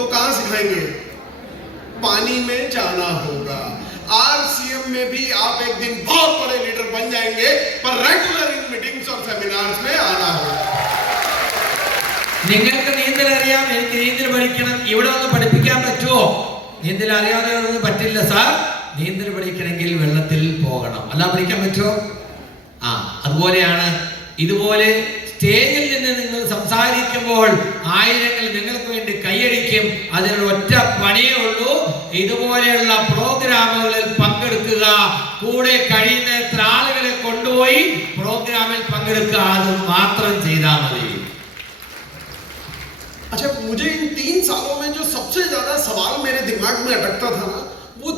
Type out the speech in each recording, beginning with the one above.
तो कहां सिखाएंगे? पानी में जाना होगा। आरसीएम में भी आप एक दिन बहुत बड़े लीडर बन जाएंगे, पर रेगुलर इन मीटिंग्स और सेमिनार्स में आना होगा. നിങ്ങൾക്ക് നീന്തൽ അറിയാം, എനിക്ക് നീന്തൽ പഠിക്കണം, ഇവിടെ ഒന്ന് പഠിപ്പിക്കാൻ പറ്റുമോ? നീന്തൽ അറിയാതെ ഒന്നും പറ്റില്ല സാർ. നീന്തൽ പഠിക്കണമെങ്കിൽ വെള്ളത്തിൽ പോകണം, അല്ല പഠിക്കാൻ പറ്റുമോ? അതുപോലെയാണ്. ഇതുപോലെ സ്റ്റേജിൽ നിന്ന് നിങ്ങൾ സംസാരിക്കുമ്പോൾ ആയിരങ്ങൾ നിങ്ങൾക്ക് വേണ്ടി കൈയടിക്കും. അതിനൊരു ഒറ്റ പണിയേ ഉള്ളൂ, ഇതുപോലെയുള്ള പ്രോഗ്രാമുകളിൽ പങ്കെടുക്കുക. കൂടെ കഴിയുന്ന എത്ര ആളുകളെ കൊണ്ടുപോയി പ്രോഗ്രാമിൽ പങ്കെടുക്കുക, അത് മാത്രം ചെയ്താൽ മതി. अच्छा, मुझे इन 3 सालों में जो सबसे ज्यादा सवाल मेरे दिमाग में अटकता था ना, वो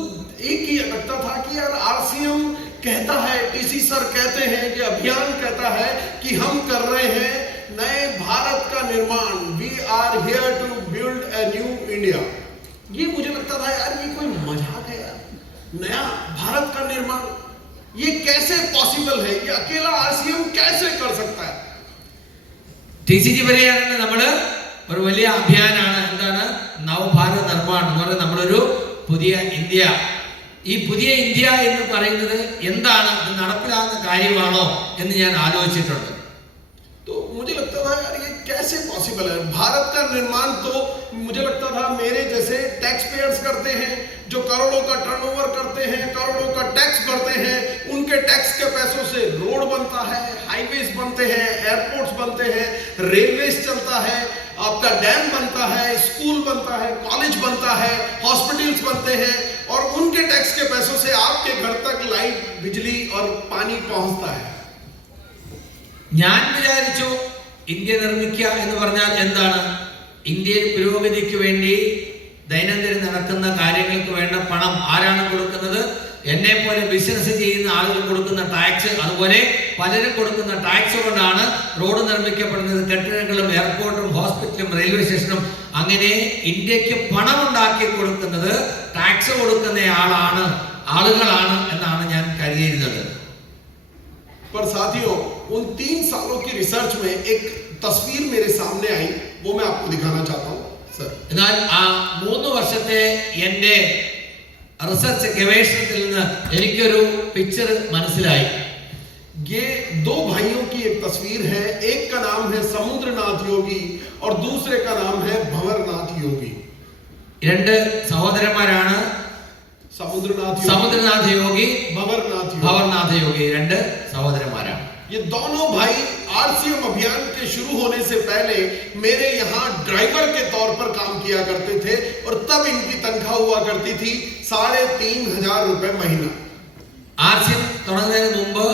एक ही अटकता था कि यार आरसीएम कहता है, टीसी सर कहते हैं, ये अभियान कहता है कि हम कर रहे हैं नए भारत का निर्माण, we are here to build a new India. ये मुझे लगता था यार ये कोई मजाक है यार, नया भारत का निर्माण ये कैसे पॉसिबल है? ये अकेला आरसीएम कैसे कर सकता है? टीसीजी പറയുകയാണ് നമ്മള് ഒരു വലിയ അഭിയാനാണ്. എന്താണ് നവഭാരത നിർമ്മാണം എന്ന് പറയുന്നത്? നമ്മളൊരു പുതിയ ഇന്ത്യ. ഈ പുതിയ ഇന്ത്യ എന്ന് പറയുന്നത് എന്താണ്? ഇത് നടപ്പിലാകുന്ന കാര്യമാണോ എന്ന് ഞാൻ ആലോചിച്ചിട്ടുണ്ട്. तो मुझे लगता था यार ये कैसे पॉसिबल है? भारत का निर्माण तो मुझे लगता था मेरे जैसे टैक्स पेयर्स करते हैं, जो करोड़ों का टर्नओवर करते हैं, करोड़ों का टैक्स भरते हैं, उनके टैक्स के पैसों से रोड बनता है, हाईवेज बनते हैं, एयरपोर्ट्स बनते हैं, रेलवेज चलता है, आपका डैम बनता है, स्कूल बनता है, कॉलेज बनता है, हॉस्पिटल्स बनते हैं, और उनके टैक्स के पैसों से आपके घर तक लाइट, बिजली और पानी पहुंचता है. ഞാൻ വിചാരിച്ചു ഇന്ത്യ നിർമ്മിക്കുക എന്ന് പറഞ്ഞാൽ എന്താണ്? ഇന്ത്യയിൽ പുരോഗതിക്ക് വേണ്ടി ദൈനംദിനം നടക്കുന്ന കാര്യങ്ങൾക്ക് വേണ്ട പണം ആരാണ് കൊടുക്കുന്നത്? എന്നെ പോലെ ബിസിനസ് ചെയ്യുന്ന ആളുകൾ കൊടുക്കുന്ന ടാക്സ്, അതുപോലെ പലരും കൊടുക്കുന്ന ടാക്സ് കൊണ്ടാണ് റോഡ് നിർമ്മിക്കപ്പെടുന്നത്, കെട്ടിടങ്ങളും എയർപോർട്ടും ഹോസ്പിറ്റലും റെയിൽവേ സ്റ്റേഷനും. അങ്ങനെ ഇന്ത്യക്ക് പണം ഉണ്ടാക്കി കൊടുക്കുന്നത് ടാക്സ് കൊടുക്കുന്ന ആളുകളാണ് എന്നാണ് ഞാൻ കരുതിയിരുന്നത്. पर साथियों, उन 3 सालों की रिसर्च में एक तस्वीर मेरे सामने आई, वो मैं आपको दिखाना चाहता हूँ सर. എന്നാൽ ആ 3 വർഷത്തെ എൻ്റെ റിസർച്ച് ഗവേഷണത്തിൽ നിന്ന് എനിക്കൊരു പിക്ചർ മനസ്സിലായി. ये 2 भाइयों की एक तस्वीर है. एक का नाम है समुद्रनाथ योगी और दूसरे का नाम है भंवरनाथ योगी. 2 സഹോദരന്മാരാണ്, समुद्रनाथ योगी, भंवरनाथ योगी. 2 സഹോദരന്മാരാണ്. ये दोनों भाई आरसीएम अभियान के शुरू होने से पहले मेरे यहाँ ड्राइवर के तौर पर काम किया करते थे, और तब इनकी तनख्वाह हुआ करती थी 3,500 रुपए महीना. ആർസിഎം തുടങ്ങുന്നതിന് മുമ്പ്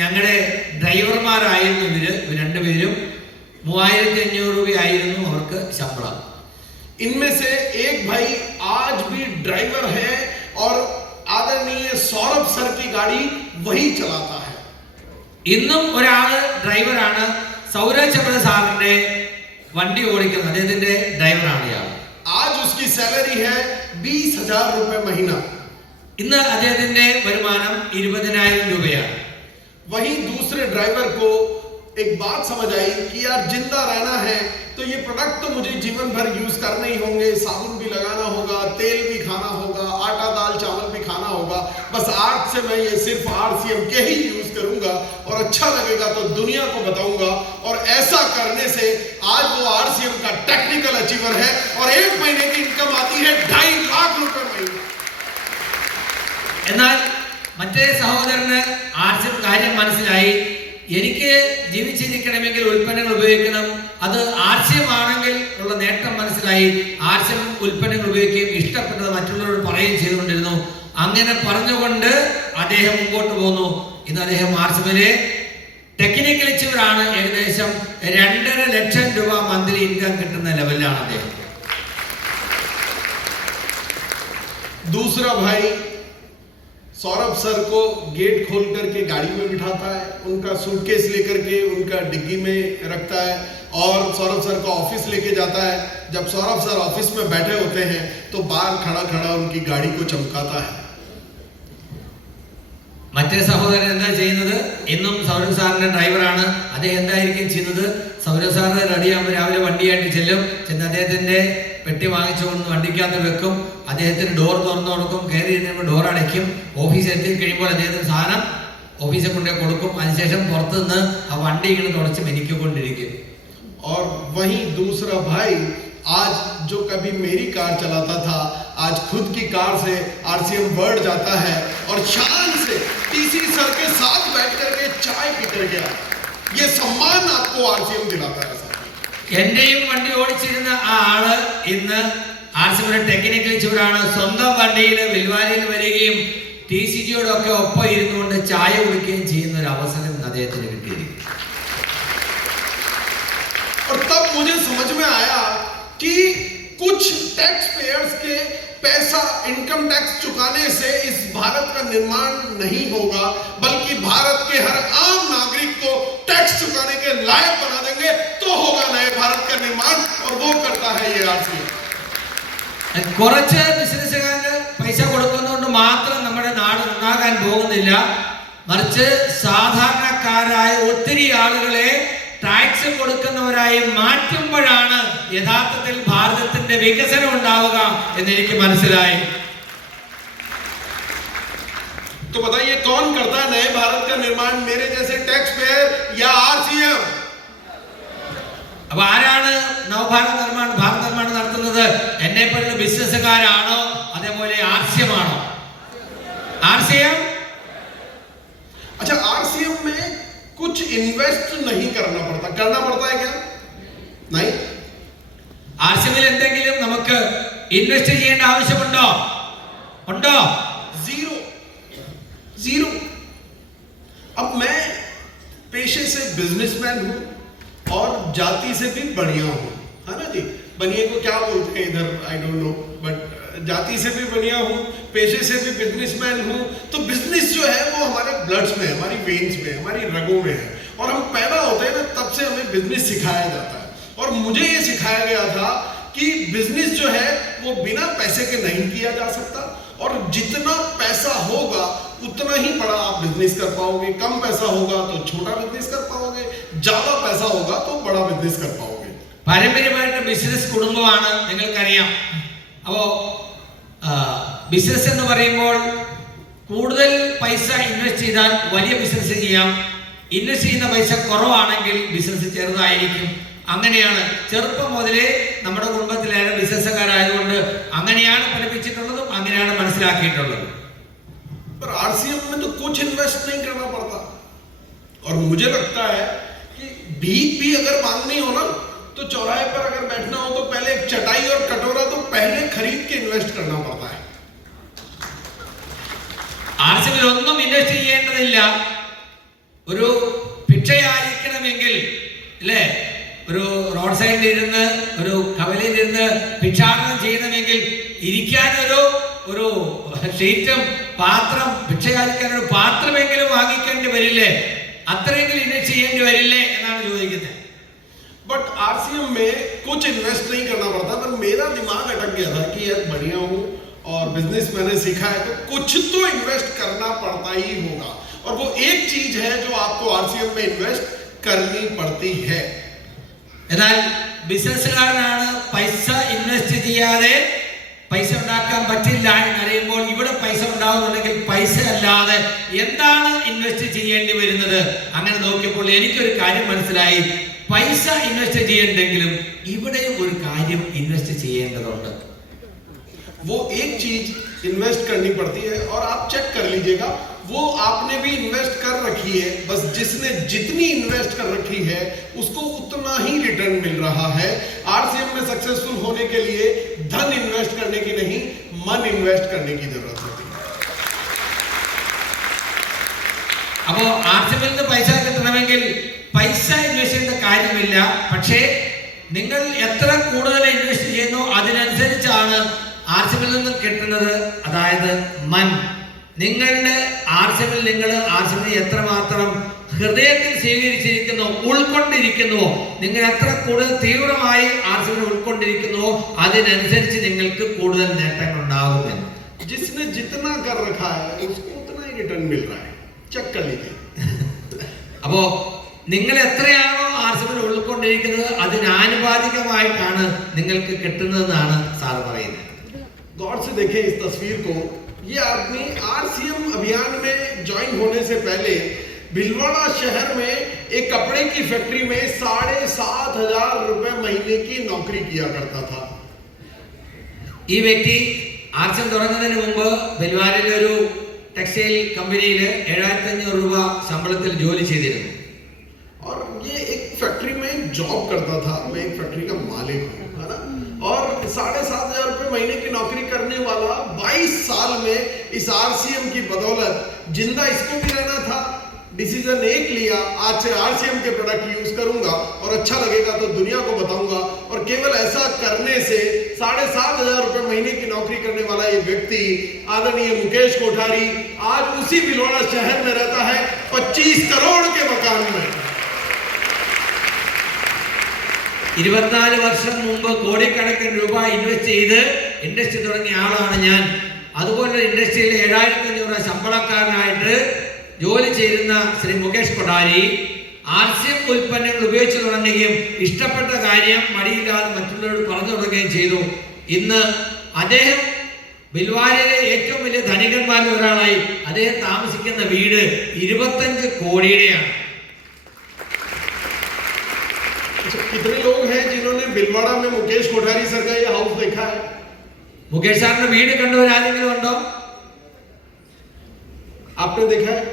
ഞങ്ങളുടെ ഡ്രൈവർമാരായിരുന്നു ഇവര് രണ്ടുപേരും. 3,500 രൂപയായിരുന്നു അവർക്ക് ശമ്പളം. इनमें से एक भाई आज भी ड्राइवर है और आदरणीय सौरभ सर की गाड़ी वही चलाता है. ഇന്നും ഒരാള് ഡ്രൈവറാണ്, സൗരഭ് ചന്ദ്ര സാറിന്റെ വണ്ടി ഓടിക്കുന്നത് അദ്ദേഹത്തിന്റെ ഡ്രൈവറാണ് ഇയാൾ. आज उसकी सैलरी है 20,000 रुपए महीना. ഇന്ന് അദ്ദേഹത്തിന്റെ വരുമാനം 20,000 രൂപയാണ്. वहीं दूसरे ड्राइवर को एक बात समझ आई कि यार जिंदा रहना है तो ये प्रोडक्ट तो मुझे जीवन भर यूज करने ही होंगे, साबुन भी लगाना होगा, तेल भी खाना होगा, आटा दाल चावल भी खाना होगा, बस आज से मैं ये सिर्फ आरसीएम के ही यूज करूंगा और अच्छा लगेगा तो दुनिया को बताऊंगा. और ऐसा करने से आज वो आरसीएम का टेक्निकल अचीवर है और 1 महीने की इनकम आती है 2.5 लाख रुपए महीना. എന്നാൽ മറ്റേ സഹോദരന് ആർസിഎം കാര്യം മനസ്സിലായി. എനിക്ക് ജീവിച്ചിരിക്കണമെങ്കിൽ ഉൽപ്പന്നങ്ങൾ ഉപയോഗിക്കണം, അത് ആർസിഎം ആണെങ്കിൽ ഉള്ള നേട്ടം മനസ്സിലായി. ആർസിഎം ഉൽപ്പന്നങ്ങൾ ഉപയോഗിക്കുകയും ഇഷ്ടപ്പെട്ടത് മറ്റുള്ളവരോട് പറയുകയും ചെയ്തുകൊണ്ടിരുന്നു. അങ്ങനെ പറഞ്ഞുകൊണ്ട് അദ്ദേഹം മുമ്പോട്ട് പോന്നു. ഇന്ന് അദ്ദേഹം ആർസിഎമ്മിലെ ടെക്നിക്കൽ അച്ചീവറാണ്. ഏകദേശം 2.5 ലക്ഷം രൂപ മന്ത്ലി ഇൻകം കിട്ടുന്ന ലെവലിലാണ് അദ്ദേഹം. दूसरा भाई सौरभ सर को गेट खोल करके गाड़ी में बिठाता है, उनका सूटकेस लेकर के उनका डिग्गी में रखता है और सौरभ सर को ऑफिस लेके जाता है. जब सौरभ सर ऑफिस में बैठे होते हैं तो बाहर खड़ा खड़ा उनकी गाड़ी को चमकाता है. മറ്റേ സഹോദരൻ എന്താ ചെയ്യുന്നത്? ഇന്നും സൗരഭ് സാറിന്റെ ഡ്രൈവറാണ്. അദ്ദേഹം എന്തായിരിക്കും ചെയ്യുന്നത്? സൗരഭ് സാറിന് റെഡിയാകുമ്പോൾ രാവിലെ വണ്ടിയായിട്ട് ചെല്ലും. ചെന്ന് അദ്ദേഹത്തിന്റെ പെട്ടി വാങ്ങിച്ചുകൊണ്ട് വണ്ടിക്കകത്ത് വെക്കും. അദ്ദേഹത്തിന് ഡോർ തുറന്നു കൊടുക്കും. കയറി ഇരുന്ന് ഡോർ അടയ്ക്കും. ഓഫീസിൽ എത്തി കഴിയുമ്പോൾ അദ്ദേഹത്തിന് സാധനം ഓഫീസിൽ കൊണ്ടേ കൊടുക്കും. അതിനുശേഷം പുറത്തു നിന്ന് ആ വണ്ടി ഇങ്ങനെ തുടച്ച് മെനിക്കൊണ്ടിരിക്കും. और वहीं दूसरा भाई आज जो कभी मेरी कार चलाता था, आज खुद की कार से आरसीएम वर्ड जाता है और शान से तीसरी सर के साथ बैठ करके चाय पीकर गया. ये सम्मान आपको आरसीएम दिलाता है. എന്റെയും വണ്ടി ഓടിച്ചിരുന്ന ആ ആള് ഇന്ന് ആർസിഎമ്മിന്റെ ടെക്നിക്കൽ ചൂടാണ്. സ്വന്തം വണ്ടിയിൽ വിൽവാലിയിൽ വരികയും TCGയോടൊക്കെ ഒപ്പം ഇരുന്നുകൊണ്ട് ചായ കുടിക്കുകയും ചെയ്യുന്ന ഒരു അവസരം അദ്ദേഹത്തിന് കിട്ടിയിരിക്കും. और तब मुझे समझ में आया कि कुछ टैक्स पेयर्स के पैसा इनकम टैक्स चुकाने से इस भारत का निर्माण नहीं होगा, बल्कि भारत के हर आम नागरिक को टैक्स चुकाने के लायक बना देंगे तो होगा नए भारत का निर्माण. और वो करता है ये आरसीएम. കുറച്ച് ബിസിനസ്സുകാർക്ക് പൈസ കൊടുക്കുന്നതുകൊണ്ട് മാത്രം നമ്മുടെ നാട് നന്നാകാൻ പോകുന്നില്ല. മറിച്ച് സാധാരണക്കാരായ ഒത്തിരി ആളുകളെ ടാക്സ് കൊടുക്കുന്നവരായി മാറ്റുമ്പോഴാണ് യഥാർത്ഥത്തിൽ ഭാരതത്തിന്റെ വികസനം ഉണ്ടാവുക എന്നെനിക്ക് മനസ്സിലായി. तो बताइए कौन करता है नए भारत का निर्माण, मेरे जैसे टैक्स पेयर या आरसीएम? അപ്പൊ ആരാണ് നവഭാരത നിർമ്മാണം ഭാരത നിർമ്മാണം നടത്തുന്നത്? എന്നെ പോലുള്ള ബിസിനസ്സുകാരാണോ അതേപോലെ ആർസിഎം ആണോ? ആർസിഎം. अच्छा, आरसीएम में कुछ इन्वेस्ट नहीं करना पड़ता है क्या? नहीं. ആർസിഎമ്മിൽ എന്തെങ്കിലും നമുക്ക് ഇൻവെസ്റ്റ് ചെയ്യേണ്ട ആവശ്യമുണ്ടോ? ഉണ്ടോ? जीरो. अब मैं पेशे से बिजनेसमैन हूं और जाति से भी बढ़िया हूं, है ना जी? बनिए को क्या बोलते हैं इधर, आई डोंट नो, बट जाति से भी बढ़िया हूं, पेशे से भी बिजनेसमैन हूं. तो बिजनेस जो है वो हमारे ब्लड्स में, हमारी वेन्स में, हमारी रगों में है. और हम पैदा होते हैं ना, तब से हमें बिजनेस सिखाया जाता है. और मुझे ये सिखाया गया था कि बिजनेस जो है वो बिना पैसे के नहीं किया जा सकता. और जितना पैसा होगा उतना ही बड़ा आप बिजनेस कर पाओगे. कम पैसा होगा तो छोटा बिजनेस कर पाओगे, ज्यादा पैसा होगा तो बड़ा बिजनेस कर पाओगे. പാരമ്പര്യമായിട്ട് ബിസിനസ് കുടുംബമാണ്, നിങ്ങൾക്കറിയാം. അപ്പോൾ ബിസിനസ് എന്ന് പറയുമ്പോൾ കൂടുതൽ പൈസ ഇൻവെസ്റ്റ് ചെയ്താൽ വലിയ ബിസിനസ് ചെയ്യാം. ഇൻവെസ്റ്റ് ചെയ്യുന്ന പൈസ കുറവാണെങ്കിൽ ബിസിനസ് ചെറുതായിരിക്കും. അങ്ങനെയാണ് ചെറുപ്പം മുതലേ നമ്മുടെ കുടുംബത്തിലേറെ ബിസിനസ്സുകാരായതുകൊണ്ട് അങ്ങനെയാണ് പഠിപ്പിച്ചിട്ടുള്ളതും അങ്ങനെയാണ് മനസ്സിലാക്കിയിട്ടുള്ളതും. पर आरसीएम में तो कुछ इन्वेस्ट नहीं करना पड़ता. और मुझे लगता है कि भीख भी अगर मांगनी हो ना, तो चौराहे पर अगर बैठना हो तो पहले एक चटाई और कटोरा तो पहले खरीद के इन्वेस्ट करना पड़ता है. ആർസിഎമ്മിൽ ഒന്നും ഇൻവെസ്റ്റ് ചെയ്യേണ്ടതില്ല. ഒരു ഭിക്ഷയായിരിക്കണമെങ്കിൽ അല്ലേ, ഒരു റോഡ് സൈഡിൽ ഇരുന്ന് ഒരു കവലയിൽ ഇരുന്ന് ഭിക്ഷാടനം ചെയ്യണമെങ്കിൽ ഇരിക്കാനൊരു ഒരു ഷീറ്റും പാത്രം, ഭിക്ഷയായിരിക്കാനൊരു പാത്രമെങ്കിലും വാങ്ങിക്കേണ്ടി വരില്ലേ? അത്രയെങ്കിലും ഇൻവെസ്റ്റ് ചെയ്യേണ്ടി വരില്ലേ എന്നാണ് ചോദിക്കുന്നത്. बट आरसीएम में कुछ इन्वेस्ट नहीं करना पड़ता. पर मेरा दिमाग अटक गया था कि यार बढ़िया हूँ और बिजनेस मैंने सीखा है तो कुछ तो इन्वेस्ट करना पड़ता ही होगा. और वो एक चीज है जो आपको आरसीएम में इन्वेस्ट करनी पड़ती है. എന്നാൽ ബിസിനസ്സുകാരനാണ് പൈസ ഇൻവെസ്റ്റ് ചെയ്യാതെ പൈസ ഉണ്ടാക്കാൻ പറ്റില്ല എന്നറിയുമ്പോൾ ഇവിടെ പൈസ ഉണ്ടാവുന്നുണ്ടെങ്കിൽ പൈസ അല്ലാതെ എന്താണ് ഇൻവെസ്റ്റ് ചെയ്യേണ്ടി വരുന്നത്? അങ്ങനെ നോക്കിയപ്പോൾ എനിക്കൊരു കാര്യം മനസ്സിലായി. പൈസ ഇൻവെസ്റ്റ് ചെയ്യണ്ടെങ്കിലും ഇവിടെ ഒരു കാര്യം ഇൻവെസ്റ്റ് ചെയ്യേണ്ടതുണ്ട്. वो एक चीज इन्वेस्ट करनी पड़ती है और आप चेक कर लीजिएगा, वो आपने भी इन्वेस्ट कर रखी है. बस जिसने जितनी इन्वेस्ट कर रखी है उसको उतना ही रिटर्न मिल रहा है. आरसीएम में सक्सेसफुल होने के लिए धन इन्वेस्ट करने की नहीं, मन इन्वेस्ट करने की जरूरत होती है. അപ്പോൾ ആർസിഎമ്മിൽ നിന്ന് പൈസ കിട്ടണമെങ്കിൽ പൈസ ഇൻവെസ്റ്റ് ചെയ്യേണ്ട കാര്യമില്ല. പക്ഷേ നിങ്ങൾ എത്ര കൂടുതൽ ഇൻവെസ്റ്റ് ചെയ്യുന്നു അതിനനുസരിച്ചാണ് ആർസിഎമ്മിൽ നിന്ന് കിട്ടുന്നത്. അതായത് നിങ്ങളുടെ ആർസിഎമ്മിൽ നിങ്ങൾ ആർസിഎമ്മിനെ എത്രമാത്രം ഹൃദയത്തിൽ സ്വീകരിച്ചിരിക്കുന്നു, ഉൾക്കൊണ്ടിരിക്കുന്നുവോ, നിങ്ങൾ എത്ര കൂടുതൽ തീവ്രമായി ആർസിഎമ്മിനെ ഉൾക്കൊണ്ടിരിക്കുന്നുവോ അതിനനുസരിച്ച് നിങ്ങൾക്ക് കൂടുതൽ നേട്ടങ്ങൾ ഉണ്ടാകുമെന്ന്. जिसने जितना कर रखा है उसको उतना ही रिटर्न मिल रहा है. चेक कर लीजिए. അപ്പോ നിങ്ങൾ എത്രയാണോ ആർസിഎമ്മിൽ ഉൾക്കൊണ്ടിരിക്കുന്നത് അതിന് ആനുപാതികമായിട്ടാണ് നിങ്ങൾക്ക് കിട്ടുന്നതെന്നാണ് സാർ പറയുന്നത്. गौर से देखें इस तस्वीर को. ये आदमी आरसीएम अभियान में ज्वाइन होने से पहले भिलवाड़ा शहर में एक कपड़े की फैक्ट्री में 7,500 रुपए महीने की नौकरी किया करता था. ഈ വ്യക്തി ആർസിഎം തുടങ്ങുന്നതിന് മുമ്പ് ബിൽവാരയിലെ ഒരു ടെക്സ്റ്റൈൽ കമ്പനിയിൽ 7,500 രൂപ ശമ്പളത്തിൽ ജോലി ചെയ്തിരുന്നു. और ये एक फैक्ट्री में जॉब करता था. मैं एक फैक्ट्री का मालिक हूँ, है ना. और 7,500 रुपए महीने की नौकरी करने वाला 22 साल में इस आरसीएम की बदौलत जिंदा इसको भी रहना था. डिसीजन एक लिया, आज से आरसीएम के प्रोडक्ट यूज करूंगा और अच्छा लगेगा तो दुनिया को बताऊंगा. और केवल ऐसा करने से 7,500 रुपए महीने की नौकरी करने वाला ये व्यक्ति आदरणीय मुकेश कोठारी आज उसी भिलवाड़ा शहर में रहता है 25 करोड़ के मकान में. 24 വർഷം മുമ്പ് കോടിക്കണക്കിന് രൂപ ഇൻവെസ്റ്റ് ചെയ്ത് ഇൻഡസ്ട്രി തുടങ്ങിയ ആളാണ് ഞാൻ. അതുപോലെ ഇൻഡസ്ട്രിയിൽ 7,500 രൂപ ശമ്പളക്കാരനായിട്ട് ജോലി ചെയ്യുന്ന ശ്രീ മുകേഷ് കൊഠാരി ആർസിഎം ഉൽപ്പന്നങ്ങൾ ഉപയോഗിച്ചു തുടങ്ങുകയും ഇഷ്ടപ്പെട്ട കാര്യം മടിയില്ലാതെ മറ്റുള്ളവരോട് പറഞ്ഞു തുടങ്ങുകയും ചെയ്തു. ഇന്ന് അദ്ദേഹം ബിൽവാരയിലെ ഏറ്റവും വലിയ ധനികന്മാരിൽ ഒരാളായി. അദ്ദേഹം താമസിക്കുന്ന വീട് 25 കോടിയുടെയാണ്. कितने लोग हैं जिन्होंने भिलवाड़ा में मुकेश कोठारी सर का ये हाउस देखा है? മുകേഷ് സാറിന്റെ വീട് കണ്ടവർ ആരെങ്കിലും ഉണ്ടോ? आपने देखा है?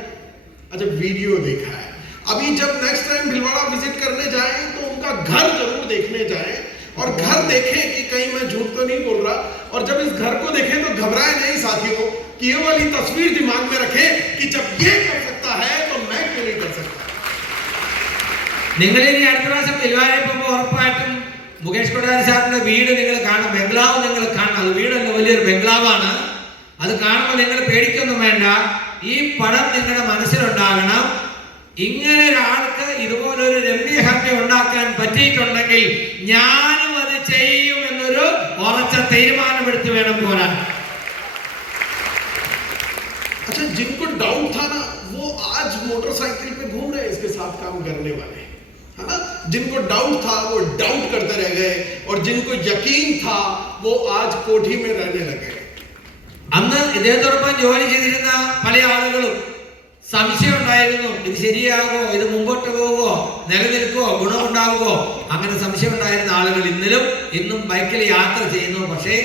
अच्छा, वीडियो देखा है. अभी जब नेक्स्ट टाइम भिलवाड़ा विजिट करने जाएं तो उनका घर जरूर देखने जाएं और घर देखें कि कहीं मैं झूठ तो नहीं बोल रहा. और जब इस घर को देखें तो घबराए नहीं साथियों, कि ये वाली तस्वीर दिमाग में रखें कि जब ये कर सकता है तो मैं क्यों नहीं कर सकता. നിങ്ങൾ ഇനി അടുത്ത പ്രാവശ്യം ബിൽവാരയിൽ പോകുമ്പോൾ ഉറപ്പായിട്ടും മുകേഷ് കൊഠാരി സാറിന്റെ വീട് നിങ്ങൾ കാണും, ബംഗ്ലാവ് നിങ്ങൾ കാണണം. അത് വീടല്ല, വലിയൊരു ബംഗ്ലാവാണ്. അത് കാണുമ്പോൾ നിങ്ങൾ പേടിക്കൊന്നും വേണ്ട. ഈ പടം നിങ്ങളുടെ മനസ്സിലുണ്ടാകണം. ഇങ്ങനെ ഒരാൾക്ക് ഇതുപോലൊരു രമ്യഹത്യ ഉണ്ടാക്കാൻ പറ്റിയിട്ടുണ്ടെങ്കിൽ ഞാനും അത് ചെയ്യും എന്നൊരു ഉറച്ച തീരുമാനമെടുത്ത് വേണം പോരാൻ. अच्छा, जिनको डाउट था ना वो आज मोटरसाइकिल पे घूम रहे हैं इसके साथ काम करने वाले, है ना. जिनको डाउट था वो डाउट करते रह गए और जिनको यकीन था वो आज कोठी में रहने लगे. അന്ന് ഇദ്ദേഹത്തോടൊപ്പം ജോലി ചെയ്തിരുന്ന പല ആളുകളും സംശയം ഉണ്ടായിരുന്നു. ഇത് ശരിയാകുമോ, ഇത് മുമ്പോട്ട് പോവുമോ, നിലനിൽക്കുമോ, ഗുണമുണ്ടാകുമോ, അങ്ങനെ സംശയം ഉണ്ടായിരുന്ന ആളുകൾ ഇന്നും ബൈക്കിൽ യാത്ര ചെയ്യുന്നു. പക്ഷേ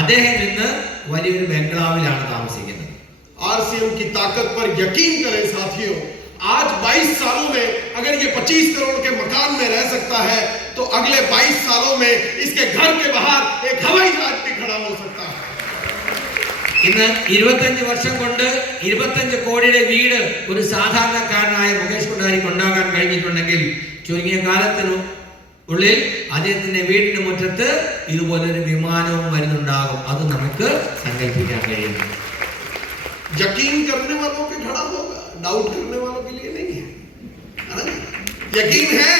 അദ്ദേഹം ഇന്ന് വലിയൊരു ബംഗ്ലാവിലാണ് താമസിക്കുന്നത്. आरसीएम की ताकत पर यकीन करें साथियों. आज 22 सालों में अगर ये 25 करोड़ के मकान में रह सकता है तो अगले 22 सालों में इसके घर के बाहर एक हवाई जहाज भी खड़ा हो सकता है. ഇന്ന് 25 വർഷം കൊണ്ട് 25 കോടിയുടെ വീട് ഒരു സാധാരണക്കാരനായ മുകേഷ് കൊഠാരിക്ക് ഉണ്ടാകാൻ കഴിഞ്ഞിട്ടുണ്ടെങ്കിൽ ചുരുങ്ങിയ കാലത്തിനുള്ളിൽ അദ്ദേഹത്തിന്റെ വീടിന് മുറ്റത്ത് ഇതുപോലൊരു വിമാനവും വരുന്നുണ്ടാകും. അത് നമുക്ക് സങ്കല്പിക്കാൻ കഴിയുന്നു. यकीन करने वालों पे खड़ा होगा, डाउट करने वालों के लिए नहीं है, है ना. यकीन है,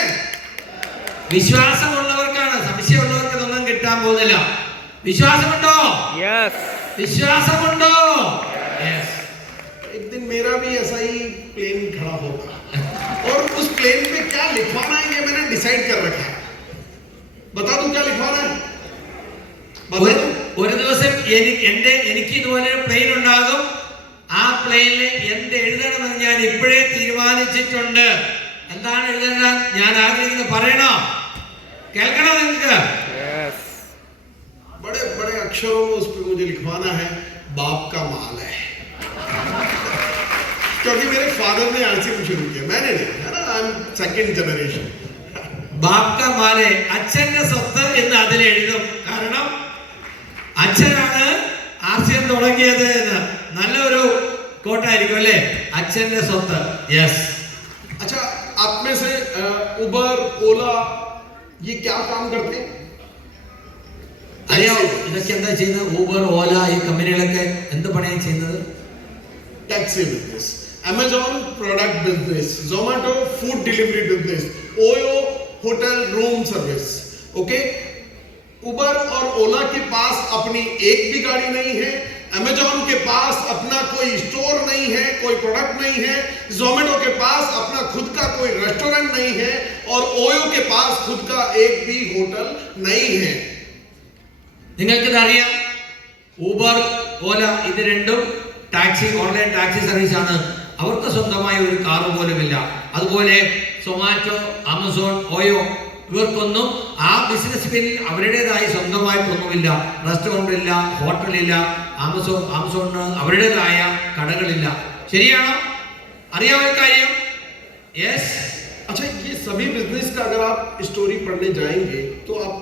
വിശ്വാസമുള്ളവർക്കാണ്. സംശയമുള്ളവർക്ക് ഇതൊന്നും കിട്ടാൻ പോകുന്നില്ല. വിശ്വാസമുണ്ടോ? യെസ്. വിശ്വാസമുണ്ടോ? യെസ്. एक दिन मेरा भी ऐसा ही प्लेन खड़ा होगा और उस प्लेन पे क्या लिखवाना है ये मैंने डिसाइड कर रखा है. बता दूं क्या लिखवाना है? बता दूं? ഒരു ദിവസം എനിക്ക് ഇതുപോലെ ഒരു പ്ലെയിൻ ഉണ്ടാകും. ആ പ്ലെയിനിൽ എന്ത് എഴുതണമെന്ന് ഞാൻ ഇപ്പോഴേ തീരുമാനിച്ചിട്ടുണ്ട്. എന്താണ് എഴുതാൻ ഞാൻ ആഗ്രഹിക്കുന്നത് പറയണോ? കേൾക്കണോ നിങ്ങൾക്ക്? बड़े बड़े अक्षरों में उस पर मुझे लिखवाना है बाप का माल है. क्योंकि मेरे फादर ने आरसीएम शुरू किया, मैंने नहीं, है ना. I am second generation. ബാപ് കാ മാലെ, അച്ഛന്റെ സ്വത്ത് എന്ന് അതിൽ എഴുതും. കാരണം അച്ഛനാണ് ആർസിഎം തുടങ്ങിയത് എന്ന്. നല്ലൊരു കോട്ടായിരിക്കും അല്ലേ? അച്ഛന്റെ സ്വത്ത്. യെസ്. अच्छा, आप में से उबर, ओला ये क्या काम करते हैं? അറിയാമോ ഇതൊക്കെ എന്താ ചെയ്യുന്നത്? ഊബർ, ഓല ഈ കമ്പനികളൊക്കെ എന്ത് പണിയാണ് ചെയ്യുന്നത്? Taxi business, Amazon product business, Zomato food delivery business, OYO hotel room service. Okay, Uber और ओला के पास अपनी एक भी गाड़ी नहीं है, अमेजॉन के पास अपना कोई स्टोर नहीं है, कोई प्रोडक्ट नहीं है, जोमेटो के पास अपना खुद का कोई रेस्टोरेंट नहीं है और ओयो के पास खुद का एक भी होटल नहीं है। നിങ്ങൾക്കിത് അറിയാം, ഊബർ ഓല ഇത് രണ്ടും ടാക്സി ഓൺലൈൻ ടാക്സി സർവീസ് ആണ്. അവർക്ക് സ്വന്തമായ ഒരു കാർ പോലുമില്ല. അതുപോലെ സൊമാറ്റോ, ആമസോൺ, ഓയോ ഇവർക്കൊന്നും ആ ബിസിനസ് പേരിൽ അവരുടേതായി സ്വന്തമായിട്ടൊന്നുമില്ല. റെസ്റ്റോറൻ്റ് ഇല്ല, ഹോട്ടലില്ല. ആമസോണിന് അവരുടേതായ കടകളില്ല. ശരിയാണോ? അറിയാവുന്ന കാര്യം? യെസ്. अच्छा, ये सभी बिजनेस का अगर आप स्टोरी पढ़ने जाएंगे तो आप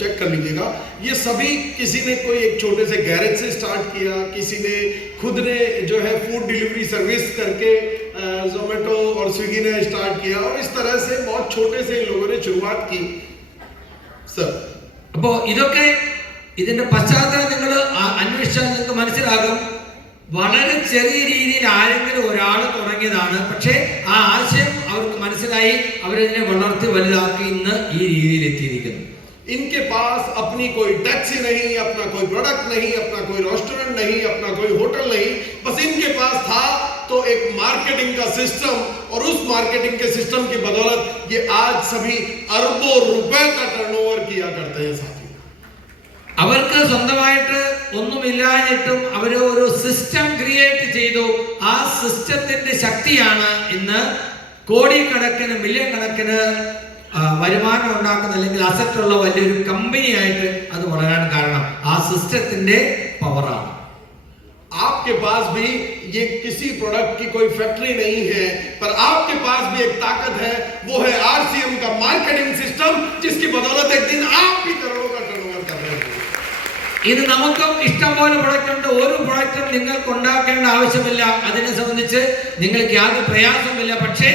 चेक कर लीजिएगा, ये सभी किसी ने कोई एक छोटे से गैरेज से स्टार्ट किया, किसी ने खुद ने जो है फूड डिलीवरी सर्विस करके जोमेटो और स्विगी ने स्टार्ट किया और इस तरह से बहुत छोटे से इन लोगों ने शुरुआत की सर. അപ്പോൾ ഇതൊക്കെ ഇതിന്റെ പശ്ചാത്തലം നിങ്ങൾ അന്വേഷിച്ചാൽ നിങ്ങൾക്ക് മനസ്സിലാകും. വളരെ ചെറിയ രീതിയിൽ ആരെങ്കിലും ഒരാൾ തുടങ്ങിയതാണ്. പക്ഷേ ആ ആശയം അവർക്ക് മനസ്സിലായി, അവരതിനെ വളർത്തി വലുതാക്കി ഇന്ന് ഈ രീതിയിൽ എത്തിയിരിക്കുന്നു. इनके पास अपनी कोई टैक्सी नहीं, अपना कोई प्रोडक्ट नहीं, अपना कोई रेस्टोरेंट नहीं, अपना कोई होटल नहीं, बस इनके पास था तो एक मार्केटिंग का सिस्टम और उस मार्केटिंग के सिस्टम की बदौलत ये आज सभी अरबों रुपए का टर्नओवर किया करते हैं साथी. അവർക്ക് സ്വന്തമായിട്ട് ഒന്നുമില്ലാഞ്ഞിട്ടും അവർ ഒരു സിസ്റ്റം ക്രിയേറ്റ് ചെയ്തു. ആ സിസ്റ്റത്തിന്റെ ശക്തിയാണ് ഇന്ന് കോടിക്കണക്കിന് മില്യൺ കണക്കിന് വരുമാനം ഉണ്ടാക്കുന്ന അല്ലെങ്കിൽ അസറ്റുള്ള വലിയൊരു കമ്പനി ആയിട്ട് അത് വളരാൻ കാരണം ആ സിസ്റ്റത്തിന്റെ പവറാണ്. आपके पास भी ये किसी प्रोडक्ट की कोई फैक्ट्री नहीं है, पर आपके पास भी एक ताकत है, वो है आरसीएम का मार्केटिंग सिस्टम, जिसकी बदौलत एक दिन आप भी करोड़ों का टर्नओवर कर रहे हैं. ഇത് നമുക്കും ഇഷ്ടംപോലെ പ്രൊഡക്റ്റ് ഉണ്ട്. ഒരു പ്രൊഡക്റ്റും നിങ്ങൾക്ക് ഉണ്ടാക്കേണ്ട ആവശ്യമില്ല. അതിനെ സംബന്ധിച്ച് നിങ്ങൾക്ക് യാതൊരു പ്രയാസമില്ല. പക്ഷേ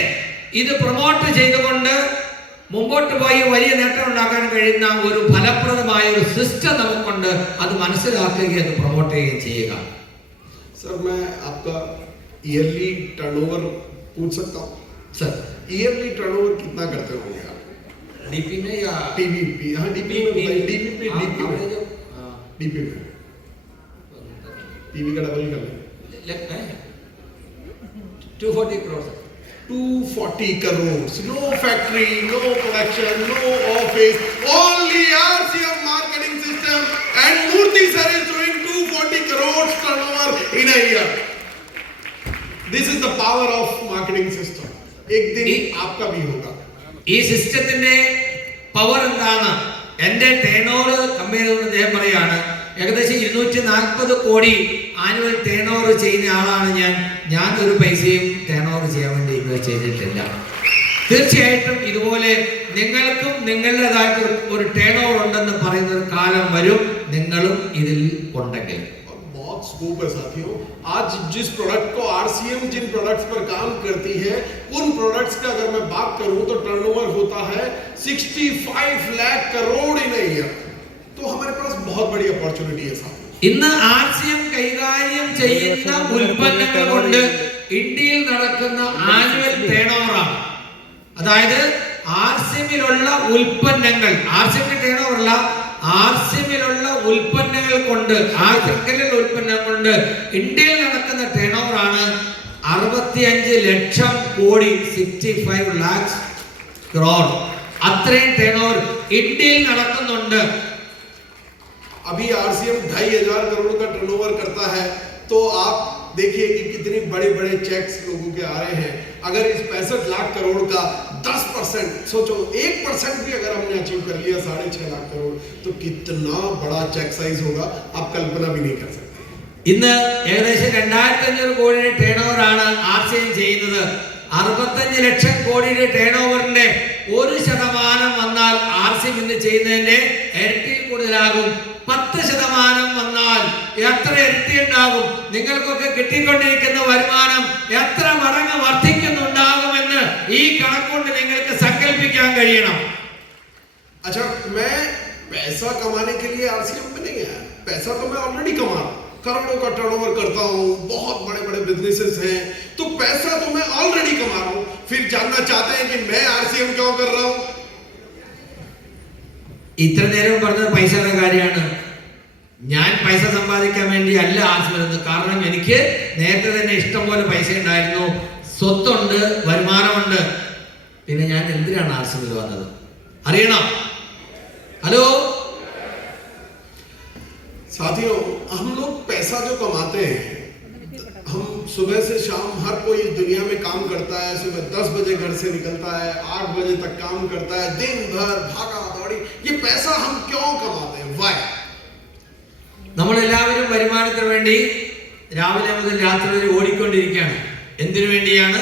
ഇത് പ്രൊമോട്ട് ചെയ്തുകൊണ്ട് മുമ്പോട്ട് പോയി വലിയ നേട്ടം ഉണ്ടാക്കാൻ കഴിയുന്ന ഒരു ഫലപ്രദമായ ഒരു സിസ്റ്റം നമുക്കുണ്ട്. അത് മനസ്സിലാക്കുകയും അത് പ്രൊമോട്ട് ചെയ്യുകയും ചെയ്യുക. सर, मैं आपका ईयरली टर्नओवर पूछ सकता हूँ? सर, ईयरली टर्नओवर कितना करते होंगे आप? डीपी में या टीवीपी? हाँ, डीपी में बताइए. डीपी में टीवी का डबल कर लगता है 240 crore. 240 crores. No factory, no production, no office, only RCM marketing system, and Murthy sir is doing 240 crores turnover in a year. This is the power of marketing system. एक दिन आपका भी होगा. ഈ സിസ്റ്റത്തിന്റെ പവർ എന്താണ്? എന്റെ ടേൺഓവർ കമ്പയർ ചെയ്യുന്ന അദ്ദേഹം പറയാണ്, ഏകദേശം 240 കോടി ആനുവൽ ടേൺഓവർ ചെയ്യുന്ന ആളാണ് ഞാൻ ഒരു പൈസയും ടേൺഓവർ ചെയ്യാൻ വേണ്ടി ഇൻവെസ്റ്റ് ചെയ്തിട്ടില്ല. തീർച്ചയായിട്ടും ഇതുപോലെ നിങ്ങൾക്കും നിങ്ങളുടേതായിട്ട് ഒരു ടേൺഓവർ ഉണ്ടെന്ന് പറയുന്ന ഒരു കാലം വരും, നിങ്ങളും ഇതിൽ ഉണ്ടെങ്കിൽ. बहुत स्कोप है साथियों. आज जिस प्रोडक्ट को आरसीएम जिन प्रोडक्ट्स पर काम करती है, उन प्रोडक्ट्स का अगर मैं बात करूं तो टर्नओवर होता है 65 लाख करोड़ इन a year. तो हमारे पास बहुत बड़ी अपॉर्चुनिटी है साथियों. ഇന്ന് ആർസിഎം കൈകാര്യം ചെയ്യുന്ന ഉൽപ്പന്നങ്ങൾ കൊണ്ട് ഇന്ത്യയിൽ നടക്കുന്ന ആനുവൽ ടേൺഓവറാണ്. അതായത് ആർസിഎമ്മിലുള്ള ഉൽപ്പന്നങ്ങൾ, ആർസിഎമ്മിന്റെ ടേൺഓവർ അല്ല, ആർസിഎമ്മിലുള്ള ഉൽപ്പന്നങ്ങൾ കൊണ്ട്, ആ ശൃംഖലയിലുള്ള ഉൽപ്പന്നം കൊണ്ട് ഇന്ത്യയിൽ നടക്കുന്ന ടേൺഓവറാണ് 65 ലക്ഷം കോടി. 65 lakhs crore. അത്രയും ടേൺഓവർ ഇന്ത്യയിൽ നടക്കുന്നുണ്ട്. अभी आरसीएम 2500 करोड़ का टर्नओवर करता है, तो आप देखिए कि कितने बड़े बड़े चेक्स लोगों के आ रहे हैं. अगर इस 65 लाख करोड़ का 10% सोचो, 1% भी अगर हमने अचीव कर लिया 6.5 लाख करोड़, तो कितना बड़ा चेक साइज होगा आप कल्पना भी नहीं कर सकते. ഇന്ന് ഏകദേശം 2500 കോടിയുടെ ടേൺഓവറാണ് ആർസിഎം ചെയ്യുന്നത്. 65 ലക്ഷം കോടിയുടെ ടേൺഓവറിന്റെ 1% വന്നാൽ ആർസിഎം ഇന്ന് ചെയ്യുന്നതിന്റെ ഇരട്ടിയിൽ കൂടുതലാകും. 10% വന്നാൽ എത്ര ഇരട്ടി ഉണ്ടാകും? നിങ്ങൾക്കൊക്കെ കിട്ടിക്കൊണ്ടിരിക്കുന്ന വരുമാനം എത്ര മടങ്ങ് വർദ്ധിക്കുന്നുണ്ടാകുമെന്ന് ഈ കണക്കുകൊണ്ട് നിങ്ങൾക്ക് സങ്കല്പിക്കാൻ കഴിയണം. अच्छा, मैं पैसा कमाने के लिए आरसीएम में नहीं आया. पैसा तो मैं ऑलरेडी कमा रहा हूं, करोड़ों का टर्नओवर करता हूं, बहुत बड़े बड़े बिजनेसेस हैं, तो पैसा तो मैं ऑलरेडी कमा रहा हूं. फिर जानना चाहते हैं कि मैं आरसीएम क्यों कर रहा हूं? ഇത്ര നേരം പറഞ്ഞത് പൈസയുടെ കാര്യമാണ്. ഞാൻ പൈസ സമ്പാദിക്കാൻ വേണ്ടി അല്ല ആർട്സ് വരുന്നത്. കാരണം എനിക്ക് നേരത്തെ തന്നെ ഇഷ്ടം പോലെ പൈസ ഉണ്ടായിരുന്നു, സ്വത്തുണ്ട്, വരുമാനമുണ്ട്. പിന്നെ ഞാൻ എന്തിനാണ് ആർട്സിൽ വന്നത് അറിയണം. ഹലോ साथियों, हम लोग पैसा जो कमाते हैं, हम सुबह से शाम हर कोई इस दुनिया में काम करता है. सुबह 10 बजे घर से निकलता है, 8 बजे तक काम करता है, दिन भर भागा दौड़ी. ये पैसा हम क्यों कमाते हैं? Why? നമ്മളെല്ലാവരും വരുമാനത്തിന് വേണ്ടി രാവിലെ മുതൽ രാത്രി വരെ ഓടിക്കൊണ്ടിരിക്കുകയാണ്. എന്തിനു വേണ്ടിയാണ്?